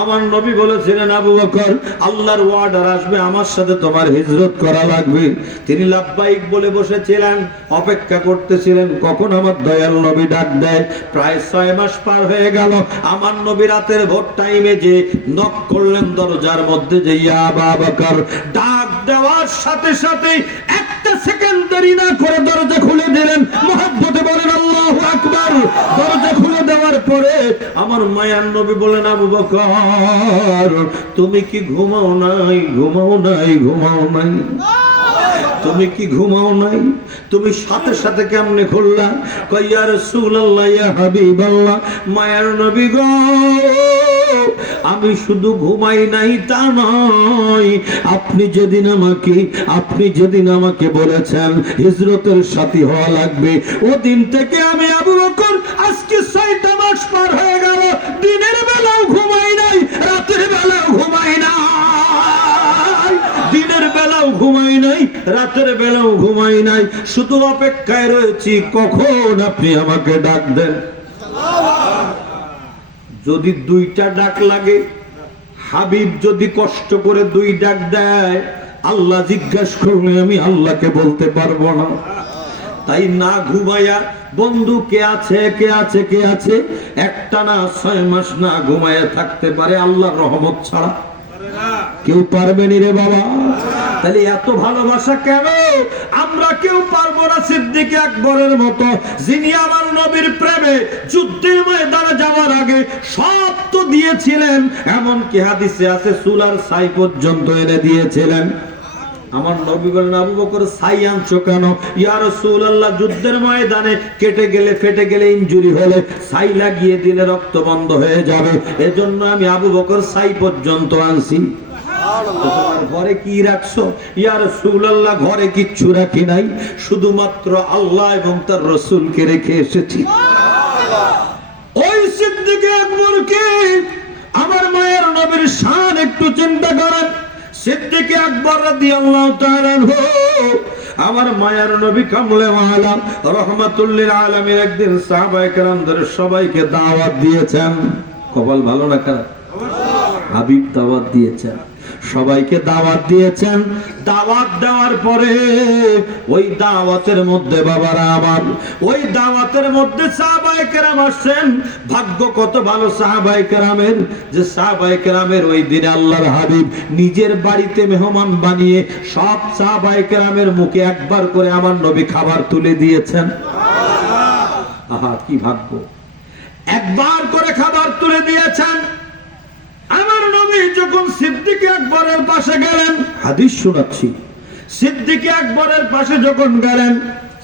আমার নবী বলেছিলেন, আবু বকর আল্লাহর ওয়ার্ডার আসবে, আমার সাথে তোমার হিজরত করা লাগবে। তিনি লাব্বাইক বলে বসেছিলেন, অপেক্ষা করতেছিলেন কখন আমার দয়াল নবী ডাক দেয়। প্রায় 6 মাস পার হয়ে গেল। আমার নবী রাতের ভোর টাইমে যে নক করলেন দরজার মধ্যে, যে ইয়া আবু বকর, ডাক দেওয়ার সাথে সাথে 1 সেকেন্ড দেরি না করে দরজা খুলে দিলেন। মুহাব্বতে বলেন আল্লাহু আকবার। দরজা খুলে দেওয়ার পরে আমার মায়ার নবী বলেন, আবু বকর তুমি কি ঘুমাও নাই? তুমি কি ঘুমাও নাই? তুমি সাথে সাথে কেমনে খুললা? কই ইয়া রাসূলুল্লাহ, ইয়া হাবিবাল্লাহ, মায়ার নবী গো, আমি শুধু ঘুমাই নাই তা নয়, আপনি যেদিন আমাকে বলেছেন হিজরতের সাথী হওয়া লাগবে, ও দিন থেকে আমি আবু বকর আজকে 6টা মাস পার হয়ে গেল, দিনের বেলাও ঘুমাই নাই, রাতের বেলাও ঘুমাই নাই, দিনের বেলাও ঘুমাই নাই, রাতের বেলাও ঘুমাই নাই, শুধু অপেক্ষায় রয়েছি কখন আপনি আমাকে ডাক দেন। যদি 2টা ডাক লাগে, হাবিব যদি কষ্ট করে 2 ডাক দেয়, আল্লাহ জিজ্ঞাসা করলে আমি আল্লাহকে বলতে পারবো না। তাই না ঘুমায়া বন্ধু কে আছে একটানা 6 মাস না ঘুমায়া থাকতে পারে আল্লাহর রহমত ছাড়া? কেউ পারবেনি রে বাবা। তাহলে এত ভালোবাসা কেন? আমরা কেউ পারবো না সিদ্দিক আকবরের মতো, যিনি আমার নবীর প্রেমে যুদ্ধের ময়দানে যাওয়ার আগে সব তো দিয়েছিলেন, এমনকি হাদিসে আছে চুলার ছাই পর্যন্ত এনে দিয়েছিলেন। আমার নবী বলেন, আবু বকর ছাই আনছো কেন? ইয়া রাসূলুল্লাহ, যুদ্ধের ময়দানে কেটে গেলে ফেটে গেলে ইনজুরি হলে ছাই লাগিয়ে দিলে রক্ত বন্ধ হয়ে যাবে, এজন্য আমি আবু বকর ছাই পর্যন্ত আনছি। তোমার ঘরে কি রাখছো? ইয়া রাসূলুল্লাহ, ঘরে কিচ্ছু রাখি নাই, শুধুমাত্র আল্লাহ এবং তার রাসূলকে রেখে এসেছি। ওই সিদ্দিক আকবরকে আমার মায়ের নবীর শান একটু চিন্তা করেন। সিদ্দিক আকবর রাদিয়াল্লাহু তাআলা আনহু আমার মায়ের নবী কামলে ওয়ালা রাহমাতুল লিল আলামিন একদিন সাহাবায়ে কেরামদের সবাইকে দাওয়াত দিয়েছেন। কপাল ভালো না খারাপ? হাবিব দাওয়াত দিয়েছেন, সবাইকে দাওয়াত দিয়েছেন। দাওয়াত দেওয়ার পরে ওই দাওয়াতের মধ্যে বাবারা আমার, ওই দাওয়াতের মধ্যে সাহাবায়ে কেরাম আসছেন। ভাগ্য কত ভালো সাহাবায়ে কেরামের, যে সাহাবায়ে কেরামের ওই দিনে আল্লাহর হাবিব নিজের বাড়িতে মেহমান বানিয়ে সব সাহাবায়ে কেরামের মুখে একবার করে আমার নবী খাবার তুলে দিয়েছেন। আহা কি ভাগ্য, একবার করে খাবার তুলে দিয়েছেন। আমার নবী যখন সিদ্দিক আকবরের পাশে গেলেন, হাদিস শোনাচ্ছি, সিদ্দিক আকবরের পাশে যখন গেলেন,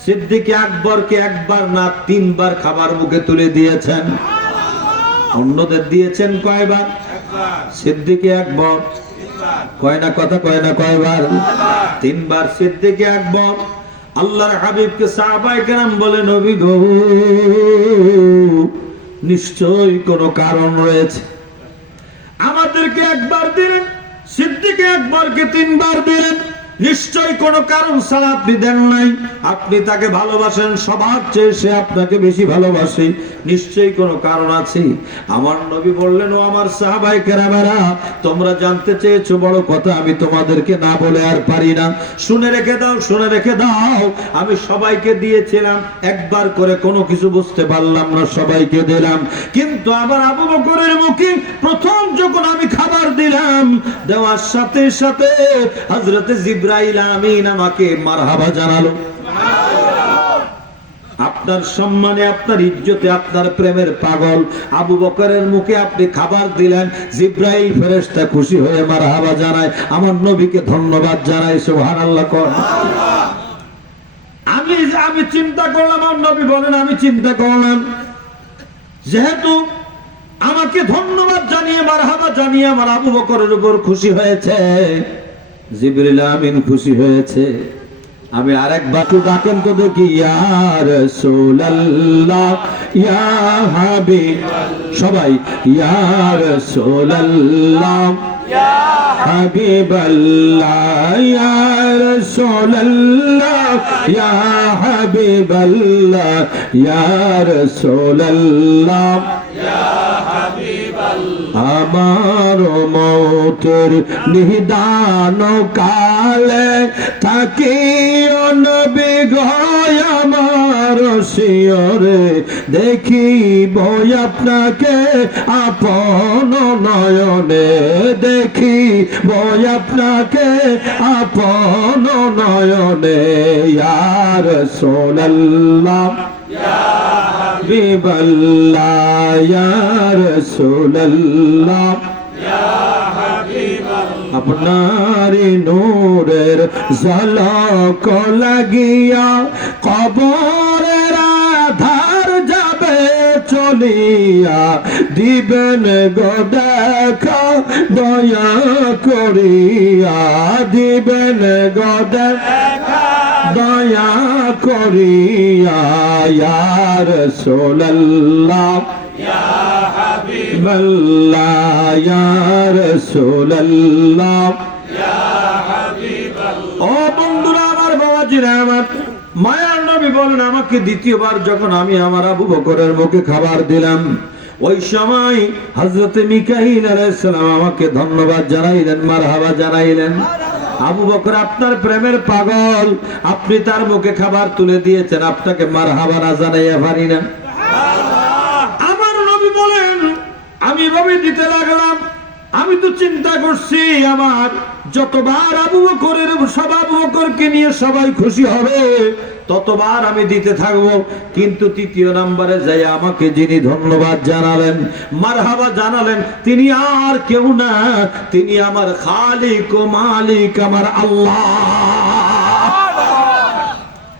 সিদ্দিক আকবরকে একবার না তিনবার খাবার মুখে তুলে দিয়েছেন। অন্যদের দিয়েছেন কয়বার? সিদ্দিক আকবর কয় না কথা, কয় না কয়বার? তিনবার। সিদ্দিক আকবর আল্লাহর হাবিবকে সাহাবায়ে কেরাম বলে, নবী গো, নিশ্চয়ই কোনো কারণ রয়েছে, আমাদেরকে একবার দিলেন, সিদ্দিক আকবরকে তিনবার দিলেন, নিশ্চয়ই কোনো কারণ ছাড়া আপনি দেন নাই। আপনি তাকে ভালোবাসেন, সবার চেয়ে সে আপনাকে বেশি ভালোবাসে, নিশ্চয়ই কোনো কারণ আছে। আমার নবী বললেন, ও আমার সাহাবায়ে কেরামেরা, তোমরা জানতে চেয়েছো বড় কথা, আমি তোমাদেরকে না বলে আর পারি না, শুনে রেখে দাও, শুনে রেখে দাও। আমি সবাইকে দিয়েছিলাম, একবার করে কোনো কিছু বুঝতে পারলাম না, সবাইকে দিলাম, কিন্তু আমার আবু বকরের মুখে প্রথম যখন আমি খাবার দিলাম, দেওয়ার সাথে সাথে হযরতে জিবরাইল আমিন আমাকে মারহাবা জানালো। আপনার সম্মানে, আপনার ইজ্জতে, আপনার প্রেমের পাগল আবু বকরের মুখে আপনি খাবার দিলেন, জিবরাইল ফেরেশতা খুশি হয়ে মারহাবা জানায়, আমার নবীকে ধন্যবাদ জানায়। সুবহানাল্লাহ। আমি চিন্তা করলাম, আমার নবী বলেন, আমি চিন্তা করলাম যেহেতু আমাকে ধন্যবাদ জানিয়ে মারহাবা জানিয়ে আমার আবু বকরের উপর খুশি হয়েছে, জিবরিল আমিন খুশি হয়েছে, আমি আরেকবার ডাকেন তো দেখি, ইয়া রাসূলুল্লাহ, ইয়া হাবিব, সবাই ইয়া রাসূলুল্লাহ, ইয়া হাবিবাল্লাহ, ইয়া রাসূলুল্লাহ, ইয়া হাবিবাল্লাহ, ইয়া রাসূলুল্লাহ, ইয়া হাবিবাল্লাহ। আমার মৌতের নিদান কালে থাকিও নবী গো আমার শিয়রে, দেখিব আপনাকে আপন নয়নে, দেখিব আপনাকে আপন নয়নে, ইয়া রাসূলুল্লাহ, ইয়া হাবিবাল্লাহ, ইয়া রাসূলুল্লাহ, ইয়া হাবিবাল্লাহ। আপনার নূরের ঝলক লাগিয়া কবরের আধার যাবে চলিয়া, দিবেন গো দেখা দয়া করিয়া, দিবেন গো দেখা দয়া করিয়া, ইয়া রাসূলুল্লাহ, ইয়া হাবিবাল্লাহ, ইয়া রাসূলুল্লাহ, ইয়া হাবিবাল্লাহ। ও বন্ধুরা আমার, বাবাজিরা আমার, মায়ার নবী বলেন, আমাকে দ্বিতীয়বার যখন আমি আমার আবু বকরের মুখে খাবার দিলাম, ওই সময় হযরতে মিকাইল আলাইহিস সালাম আমাকে ধন্যবাদ জানাইলেন, মারহাবা জানাইলেন। আবু বকর আপনার প্রেমের পাগল, আপনি তার মুখে খাবার তুলে দিয়েছেন, আপনাকে মারহাবা না জানাইয়া পারি না। আমার নবী বলেন, আমি এভাবে দিতে লাগলাম, আমি তো চিন্তা করছি আমার যতবার আবু বকরের সব আবু বকরকে নিয়ে সবাই খুশি হবে, ততবার আমি দিতে থাকবো। কিন্তু তৃতীয় নম্বরে যাই আমাকে যিনি ধন্যবাদ জানালেন, মারহাবা জানালেন, তিনি আর কেউ না, তিনি আমার খালিক ও মালিক, আমার আল্লাহ।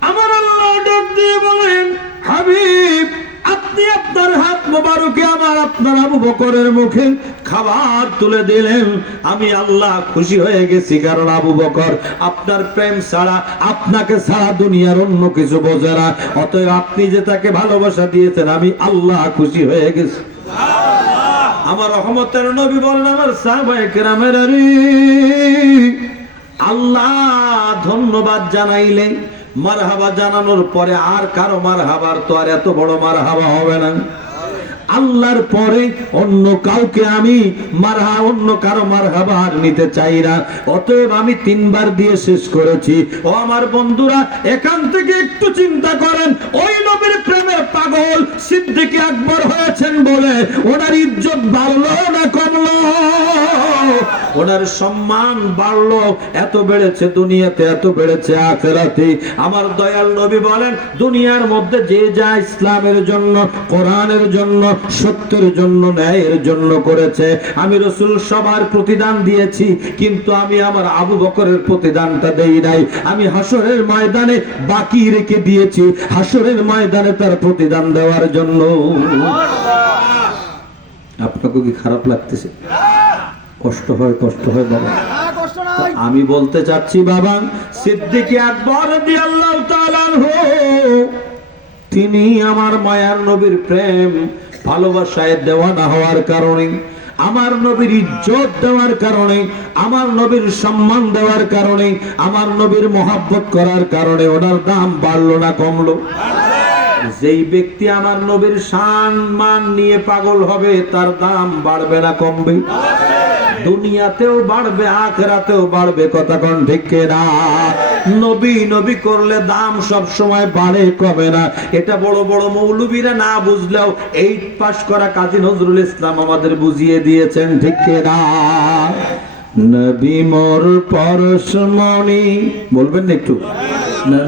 আমার আল্লাহ ডাক দিয়ে বলেন, হাবিব, আপনি আপনার হাত মোবারকে আমার আপনার আবু বকরের মুখে খাবার তুলে দিলেন, আমি আল্লাহ খুশি হয়ে গেছি। কারণ আবু বকর আপনার প্রেম ছাড়া, আপনাকে ছাড়া দুনিয়ার অন্য কিছু বোঝে না, অতএব আপনি যে তাকে ভালোবাসা দিয়েছেন আমি আল্লাহ খুশি হয়ে গেছি। আমার রহমতের নবী বলেন, আমার সাহাবায়ে কেরামের আল্লাহ ধন্যবাদ জানাইলে, মারহাবা জানানোর পরে আর কারো মারহাবার তো আর এত বড় মারহাবা হবে না। আল্লাহর পরে অন্য কাউকে আমি অন্য কারো মারহাবা আর নিতে চাই না। অতএব আমি 3 বার দিয়ে শেষ করেছি। ও আমার বন্ধুরা, এখান থেকে একটু চিন্তা করেন, ওই নবীর প্রেমের পাগল সিদ্দিক আকবর হয়েছেন বলে ওনার ইজ্জত বাড়লো না কমলো? ওনার সম্মান বাড়লো, এত বেড়েছে দুনিয়াতে, এত বেড়েছে আখিরাতে। আমার দয়াল নবী বলেন, দুনিয়ার মধ্যে যে যা ইসলামের জন্য, কোরআনের জন্য, সত্যের জন্য, ন্যায়ের জন্য করেছে, আমি রাসূল সবার প্রতিদান দিয়েছি, কিন্তু আমি আমার আবু বকরের প্রতিদানটা দেই নাই। আমি হাসরের ময়দানে বাকি রেখে দিয়েছি, হাসরের ময়দানে তার প্রতিদান দেওয়ার জন্য। আপনাকে কি খারাপ লাগতেছে? কষ্ট হয়, কষ্ট হয় বাবা। আমি বলতে চাচ্ছি বাবা, সিদ্দিক আকবর রাদিয়াল্লাহু তাআলা আনহু, তিনি আমার মায়ার নবীর প্রেম ভালোবাসায় দেওয়ানা হওয়ার কারণে, আমার নবীর ইজ্জত দেওয়ার কারণে, আমার নবীর সম্মান দেওয়ার কারণে, আমার নবীর মহব্বত করার কারণে ওনার দাম বাড়লো না কমলো? যেই ব্যক্তি আমার নবীর সম্মান নিয়ে পাগল হবে তার দাম বাড়বে না কমবে? দুনিয়াতেও বাড়বে, আখিরাতেও বাড়বে। কথা কোন ঠিক না? নবী নবী করলে দাম সব সময় বাড়ে, কমে না। এটা বড় বড় মৌলবীরা না বুঝলেও 8 পাস করা কাজী নজরুল ইসলাম আমাদের বুঝিয়ে দিয়েছেন, ঠিক না? নবী মোর পরশমণি, বলবেন না একটু?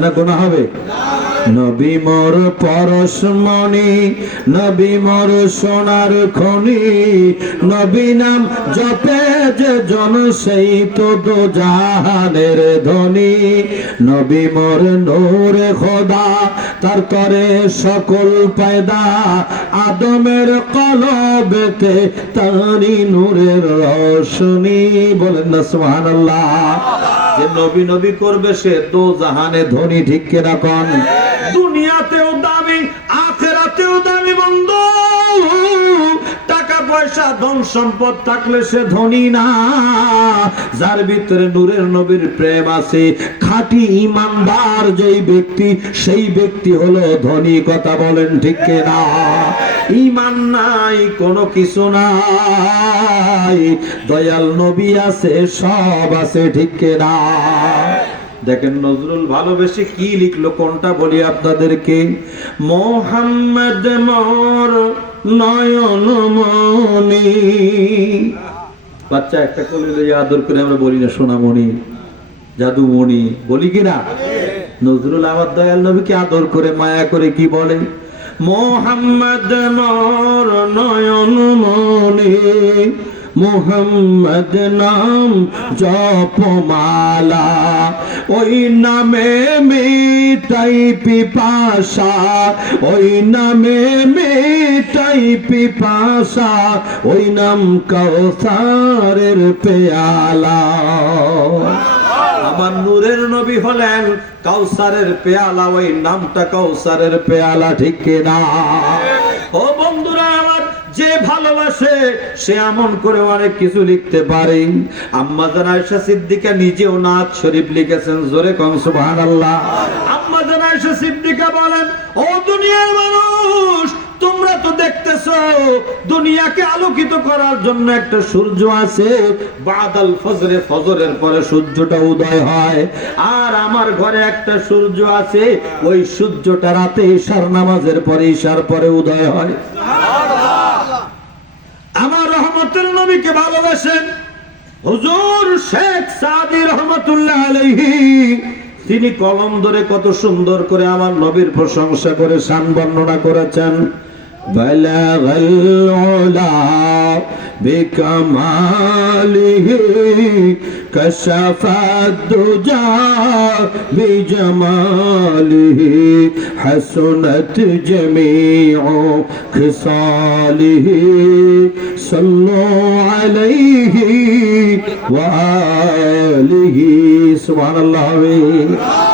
না গোনা হবে? নবী মোর পরশমণি, নবী মোর সোনার খনি, নবী নাম জপে যে জন সেই তো দোজাহানের ধনী। নবী মোর নূর খোদা, তার করে সকল পয়দা, আদমের কলবেতে তারি নূরের রোশনী। বলেন না সুবহানাল্লাহ? যে নবী নবী করবে সে দোজাহানে ধনী, ঠিক কিনা কোন? দুনিয়াতেও দামি, আখিরাতেও দামি বন্ধু। টাকা পয়সা ধন সম্পদ থাকলে সে ধনী না। যার ভিতরে নূরের নবীর প্রেম আছে, খাঁটি ইমানদার যেই ব্যক্তি, সেই ব্যক্তি হলো ধনী। কথা বলেন ঠিক না? ঈমান নাই, কোনো কিছু নাই। দয়াল নবী আছে, সব আছে, ঠিক না? দেখেন নজরুল ভালোবেসে কি লিখলো, কোনটা বলি আপনাদেরকে? মোহাম্মদ মোর নয়ন মনি। বাচ্চা একটা কোলে আদর করে আমরা বলি না সোনামণি, জাদুমণি, বলি কিনা? নজরুল আমার দয়াল নবীকে আদর করে মায়া করে কি বলে? মোহাম্মদ মোর নয়ন মনি, মুহাম্মদ নাম জপমালা, ওই নামে মিটাই পিপাসা, ওই নামে মিটাই পিপাসা, ওই নাম কাউসারের পেয়ালা। আমার নূরের নবী হলেন কাউসারের পেয়ালা, ওই নামটা কাউসারের পেয়ালা, ঠিক কিনা? ও বন্ধুরা আমার, যে ভালোবাসে সে এমন করে অনেক কিছু লিখতে পারে। আম্মা জান আয়েশা সিদ্দিকা নিজেও নাত শরীফ লিখেছেন, জোরে কোন সুবহানাল্লাহ। আম্মা জান আয়েশা সিদ্দিকা বলেন, ও দুনিয়ার মানুষ, তোমরা তো দেখতেছো দুনিয়াকে আলোকিত করার জন্য একটা সূর্য আছে, বাদাল ফজরে, ফজরের পরে সূর্যটা উদয় হয়। আর আমার ঘরে একটা সূর্য আছে, ওই সূর্যটা রাতে ইশার নামাজের পরে, ইশার পরে উদয় হয়। আমার রহমতের নবীকে ভালোবাসেন হুজুর শেখ সাদি রহমাতুল্লাহ আলাইহি। তিনি কলম ধরে কত সুন্দর করে আমার নবীর প্রশংসা করে শান বর্ণনা করেছেন। বালাগাল উলা বিকামালিহি কাশাফাদ দুজা বিজামালিহি হাসনাত জামিউ খিসালিহি সাল্লু আলাইহি ওয়া আলিহি সুবহানাল্লাহ।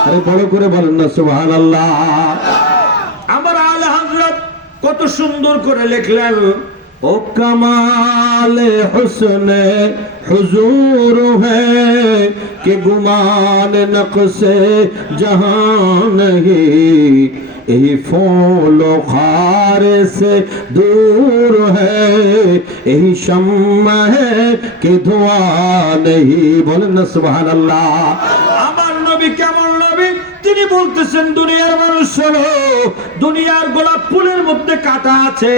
আরে বড় করে বলেন না সুবহানাল্লাহ। আমার আলা হযরত কত সুন্দর করে লিখলেন, ও কমালে হুসনে হুজুর হ্যায় कि गुमान नक्शे जहां नहीं, यही फूल खार से दूर है, यही शम्मा है कि धुआं नहीं। बोलें ना सुभान अल्लाह। আমার নবী কেমন নবী? তিনি বলতেছেন দুনিয়ার মানুষ শোনো, দুনিয়ার গোলাপ ফুলের মধ্যে কাঁটা আছে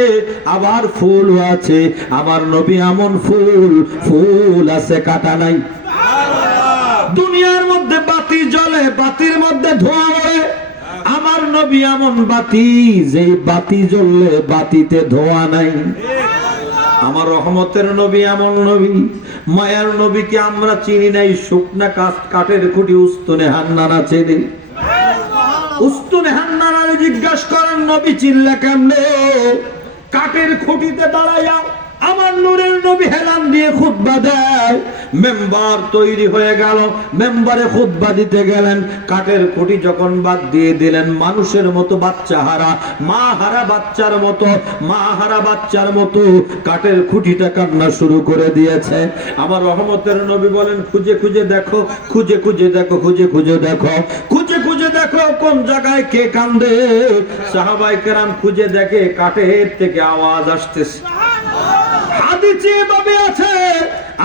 আবার ফুল আছে, আমার নবী এমন ফুল আছে কাঁটা নাই। দুনিয়ার মধ্যে বাতি জ্বলে, বাতির মধ্যে ধোঁয়া ওঠে, আমার নবী এমন বাতি যে বাতি জ্বললে বাতিতে ধোঁয়া নাই। আমার রহমতের নবী এমন নবী, মায়ার নবীকে আমরা চিনি নাই। শুকনা কাঠের খুঁটি উস্তুনে হান্নানা চেনে, উস্তুনে হান্নানা জিজ্ঞাসা করেন নবী চিল্লা কেমনে? কাঠের খুঁটিতে দাঁড়াইয়া আমার নূরের নবী হেলান দিয়ে খুতবা দেয়। মেম্বার তৈরি হয়ে গেল, মেম্বারে খুতবা দিতে গেলেন। কাঠের খুঁটি যখন বাদ দিয়ে দিলেন, মানুষের মতো বাচ্চা হারা, মা হারা বাচ্চার মতো, মা হারা বাচ্চার মতো কাঠের খুঁটিটা কান্না শুরু করে দিয়েছে। আমার রহমতের নবী বলেন, খুঁজে খুঁজে দেখো, খুঁজে খুঁজে দেখো, খুঁজে খুঁজে দেখো, খুঁজে খুঁজে দেখো কোন জায়গায় কে কান্দে। সাহাবায়ে কেরাম খুঁজে দেখে কাঠের থেকে আওয়াজ আসতেছে। হাদিসে এভাবে আছে,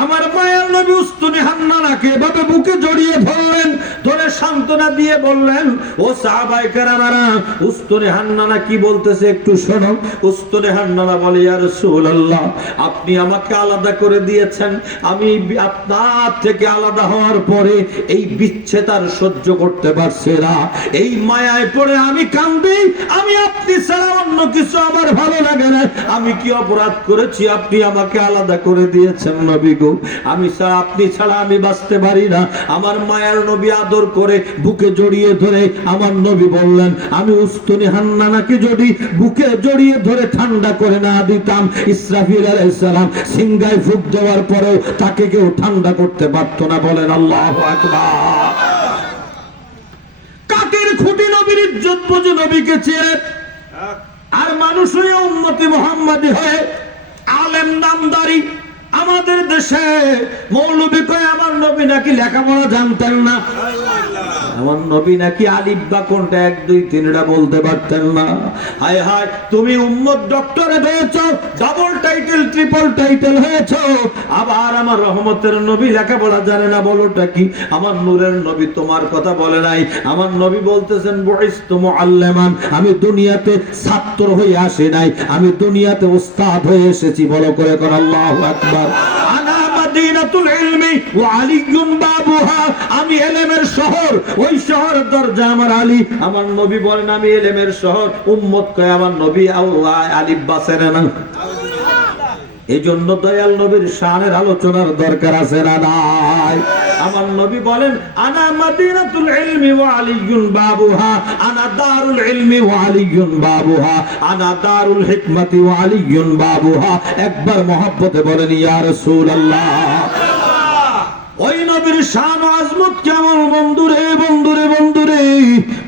আমার মায়ের নবী উস্তুনে হান্নানাকে এভাবে বুকে জড়িয়ে ধরলেন, ধরে সান্ত্বনা দিয়ে বললেন, ও সাহাবায়ে কেরামেরা, উস্তুনে হান্নানা কি বলতেছে একটু শোনো। উস্তুনে হান্নানা বলে, ইয়া রাসূলুল্লাহ, আপনি আমাকে আলাদা করে দিয়েছেন, আমি আপনার থেকে আলাদা হওয়ার পরে এই বিচ্ছেদ আর সহ্য করতে পারছি না, এই মায়ায় পড়ে আমি কাঁদি, আমি আপনি ছাড়া অন্য কিছু আমার ভালো লাগে না। আমি কি অপরাধ করেছি আপনি আমাকে আলাদা করে দিয়েছেন নবী গো? আমি ছাড়া, আপনি ছাড়া আমি বাঁচতে পারি না। আমার মায়ার নবী আদর করে বুকে জড়িয়ে ধরে আমার নবী বললেন, আমি উস্তুনে হান্নানাকে যদি বুকে জড়িয়ে ধরে ঠান্ডা করে না দিতাম, ইসরাফিল আলাইহিস সালাম সিংগায় ফুঁক দেওয়ার পরেও তাকে কেউ ঠান্ডা করতে পারতো না। বলেন আল্লাহু আকবার। কাকের খুঁটি নবীর ইজ্জত বুঝে নবীকে চেয়ে, আর মানুষ হয়ে উম্মতি মুহাম্মাদি হয়ে আলেম নামদারি। আমাদের দেশে মৌলবী কয় আমার নবী নাকি লেখাপড়া জানতেন না, আমার নবী নাকি আলিফ বা কোনটা 1 2 3টা বলতে পারতেন না। হায় হায়, তুমি উম্মত ডক্টরেট হয়েছো, ডাবল টাইটেল ট্রিপল টাইটেল হয়েছো, আবার আমার রহমতের নবী লেখাপড়া জানে না, বলোটা কি? আমার নূরের নবী তোমার কথা বলে নাই। আমার নবী বলতেছেন, বুইস্তু মুআল্লিমান, আমি দুনিয়াতে ছাত্র হয়ে আসি নাই, আমি দুনিয়াতে উস্তাদ হয়ে এসেছি। বলো করে কোন আল্লাহু আকবার। আনা মাদিনাতুল ইলমি ওয়া আলিয়ুন বাবুহা, আমি ইলমের শহর, ওই শহরের দরজা আমার আলী। আমার নবী বলেন, আমি ইলমের শহর। উম্মত কয় আমার নবী আল্লাহ আলিফ বাসেন না। এজন্য দয়াল নবীর শানের আলোচনার দরকার আছে না নাই? আমার নবী বলেন, আনা মাদিনাতুল ইলমি ওয়া আলিয়ুন বাবুহা, আনা দারুল ইলমি ওয়া আলিয়ুন বাবুহা, আনা দারুল হিকমতি ওয়া আলিয়ুন বাবুহা। একবার মহব্বতে বলেন, ইয়া রাসূলুল্লাহ। ওই নবীর শান আজমত কেমন বন্ধুরে, বন্ধুরে, বন্ধুরে,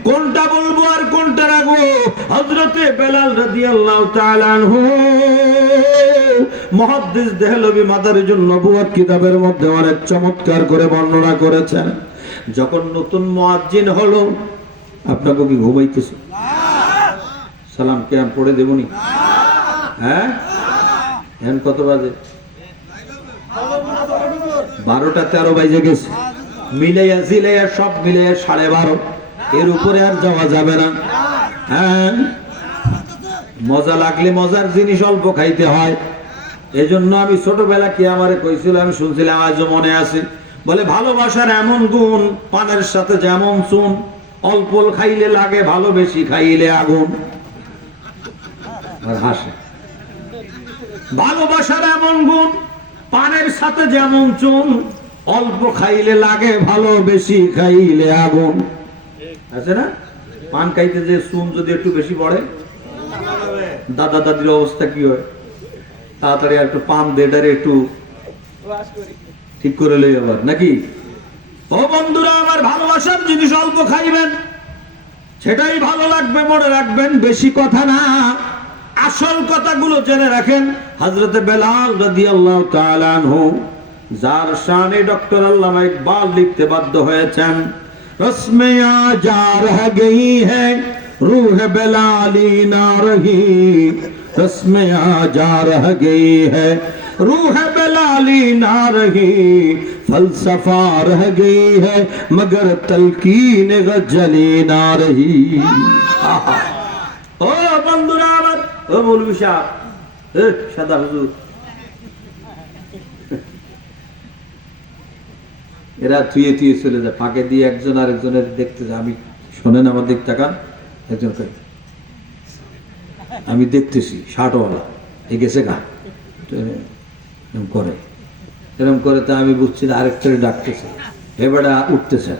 কোনটা বলবো আর কোনটা রাখবো? হযরতে বেলাল রাদিয়াল্লাহু তাআলা আনহু মুহাদ্দিস দেহলভী মাদারিজুন নবুওয়াত কিতাবের মধ্যে অনেক চমৎকার করে বর্ণনা করেছেন। যখন নতুন মুয়াজ্জিন হলো, আপনাকে কি ঘুমাইতেছে? সালাম কেমন পড়ে দেবনি? হ্যাঁ, এখন কত বাজে? 12টা 13 বাজে গেছে। মিলাইয়া জিলাইয়া সব মিলাইয়া 12:30, এর উপরে আর যাওয়া যাবে না। হ্যাঁ, মজা লাগলে মজার জিনিস অল্প খাইতে হয়। এজন্য আমি ছোটবেলা কি আমারে কইছিল, আমি শুনছিলাম, আজও মনে আছে, বলে ভালোবাসার এমন গুণ, পানের সাথে যেমন চুন, অল্প খাইলে লাগে ভালো, বেশি খাইলে আগুন। আর হাসে। ভালোবাসার এমন গুণ, পানের সাথে যেমন চুন, অল্প খাইলে লাগে ভালো, বেশি খাইলে আগুন। আছে না? পান খাইতে যে চুন যদি একটু বেশি পড়ে, দাদা দাদির অবস্থা কি হয়? তাড়াতাড়ি একটু পান দেডারে একটু ঠিক করে লই আবার, নাকি? ও বন্ধুরা আমার, ভালোবাসার জিনিস অল্প খাইবেন, সেটাই ভালো লাগবে, মনে রাখবেন। বেশি কথা না, আসল কথাগুলো জেনে রাখেন। হযরতে বেলাল রাদিয়াল্লাহু তাআলা আনহু, যার শানে ডক্টর আল্লামা ইকবাল লিখতে বাধ্য হয়েছেন, রসমে আজা রহ গই হ্যায় রূহ বেলালি না রহি, রসমে আজা রহ গই হ্যায় रूह बेलाली ना रही, फलसफा रह गई है मगर तलकीन गजली ना रही। ओ बंधुरा আমার, ও মৌলভী সাহেব, সাদা হুজুর, এরা থুয়ে থুয়ে চলে যায়, ফাঁকে দিয়ে একজন আরেকজনের দেখতে যায়। আমি শোনেন, আমার দিক তাকান, একজন আমি দেখতেছি শার্টওয়ালা এ গেছে গা করে, এরকম করে। তা আমি বুঝছি আরেকটারে ডাকতেছে, এবারে উঠতেছে।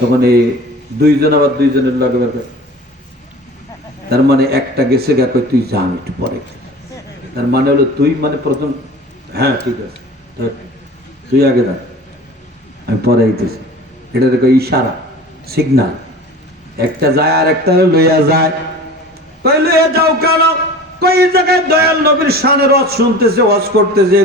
তখন এই দুইজন আবার দুইজনের লগে, তার মানে একটা গেছে গা, কই তুই যা, আমি একটু পরে। তার মানে হলো তুই মানে প্রথম, হ্যাঁ ঠিক আছে, তুই আগে যা, আমি পরে আইতেছি। এটা দেখো ইশারা, সিগনাল। একটা যায় আর একটা লইয়া যায়। কই লইয়া যাও কেন? কই জায়গায় দয়াল নবীর শানের ওয়াজ শুনতেছে, ওয়াজ করতেছে।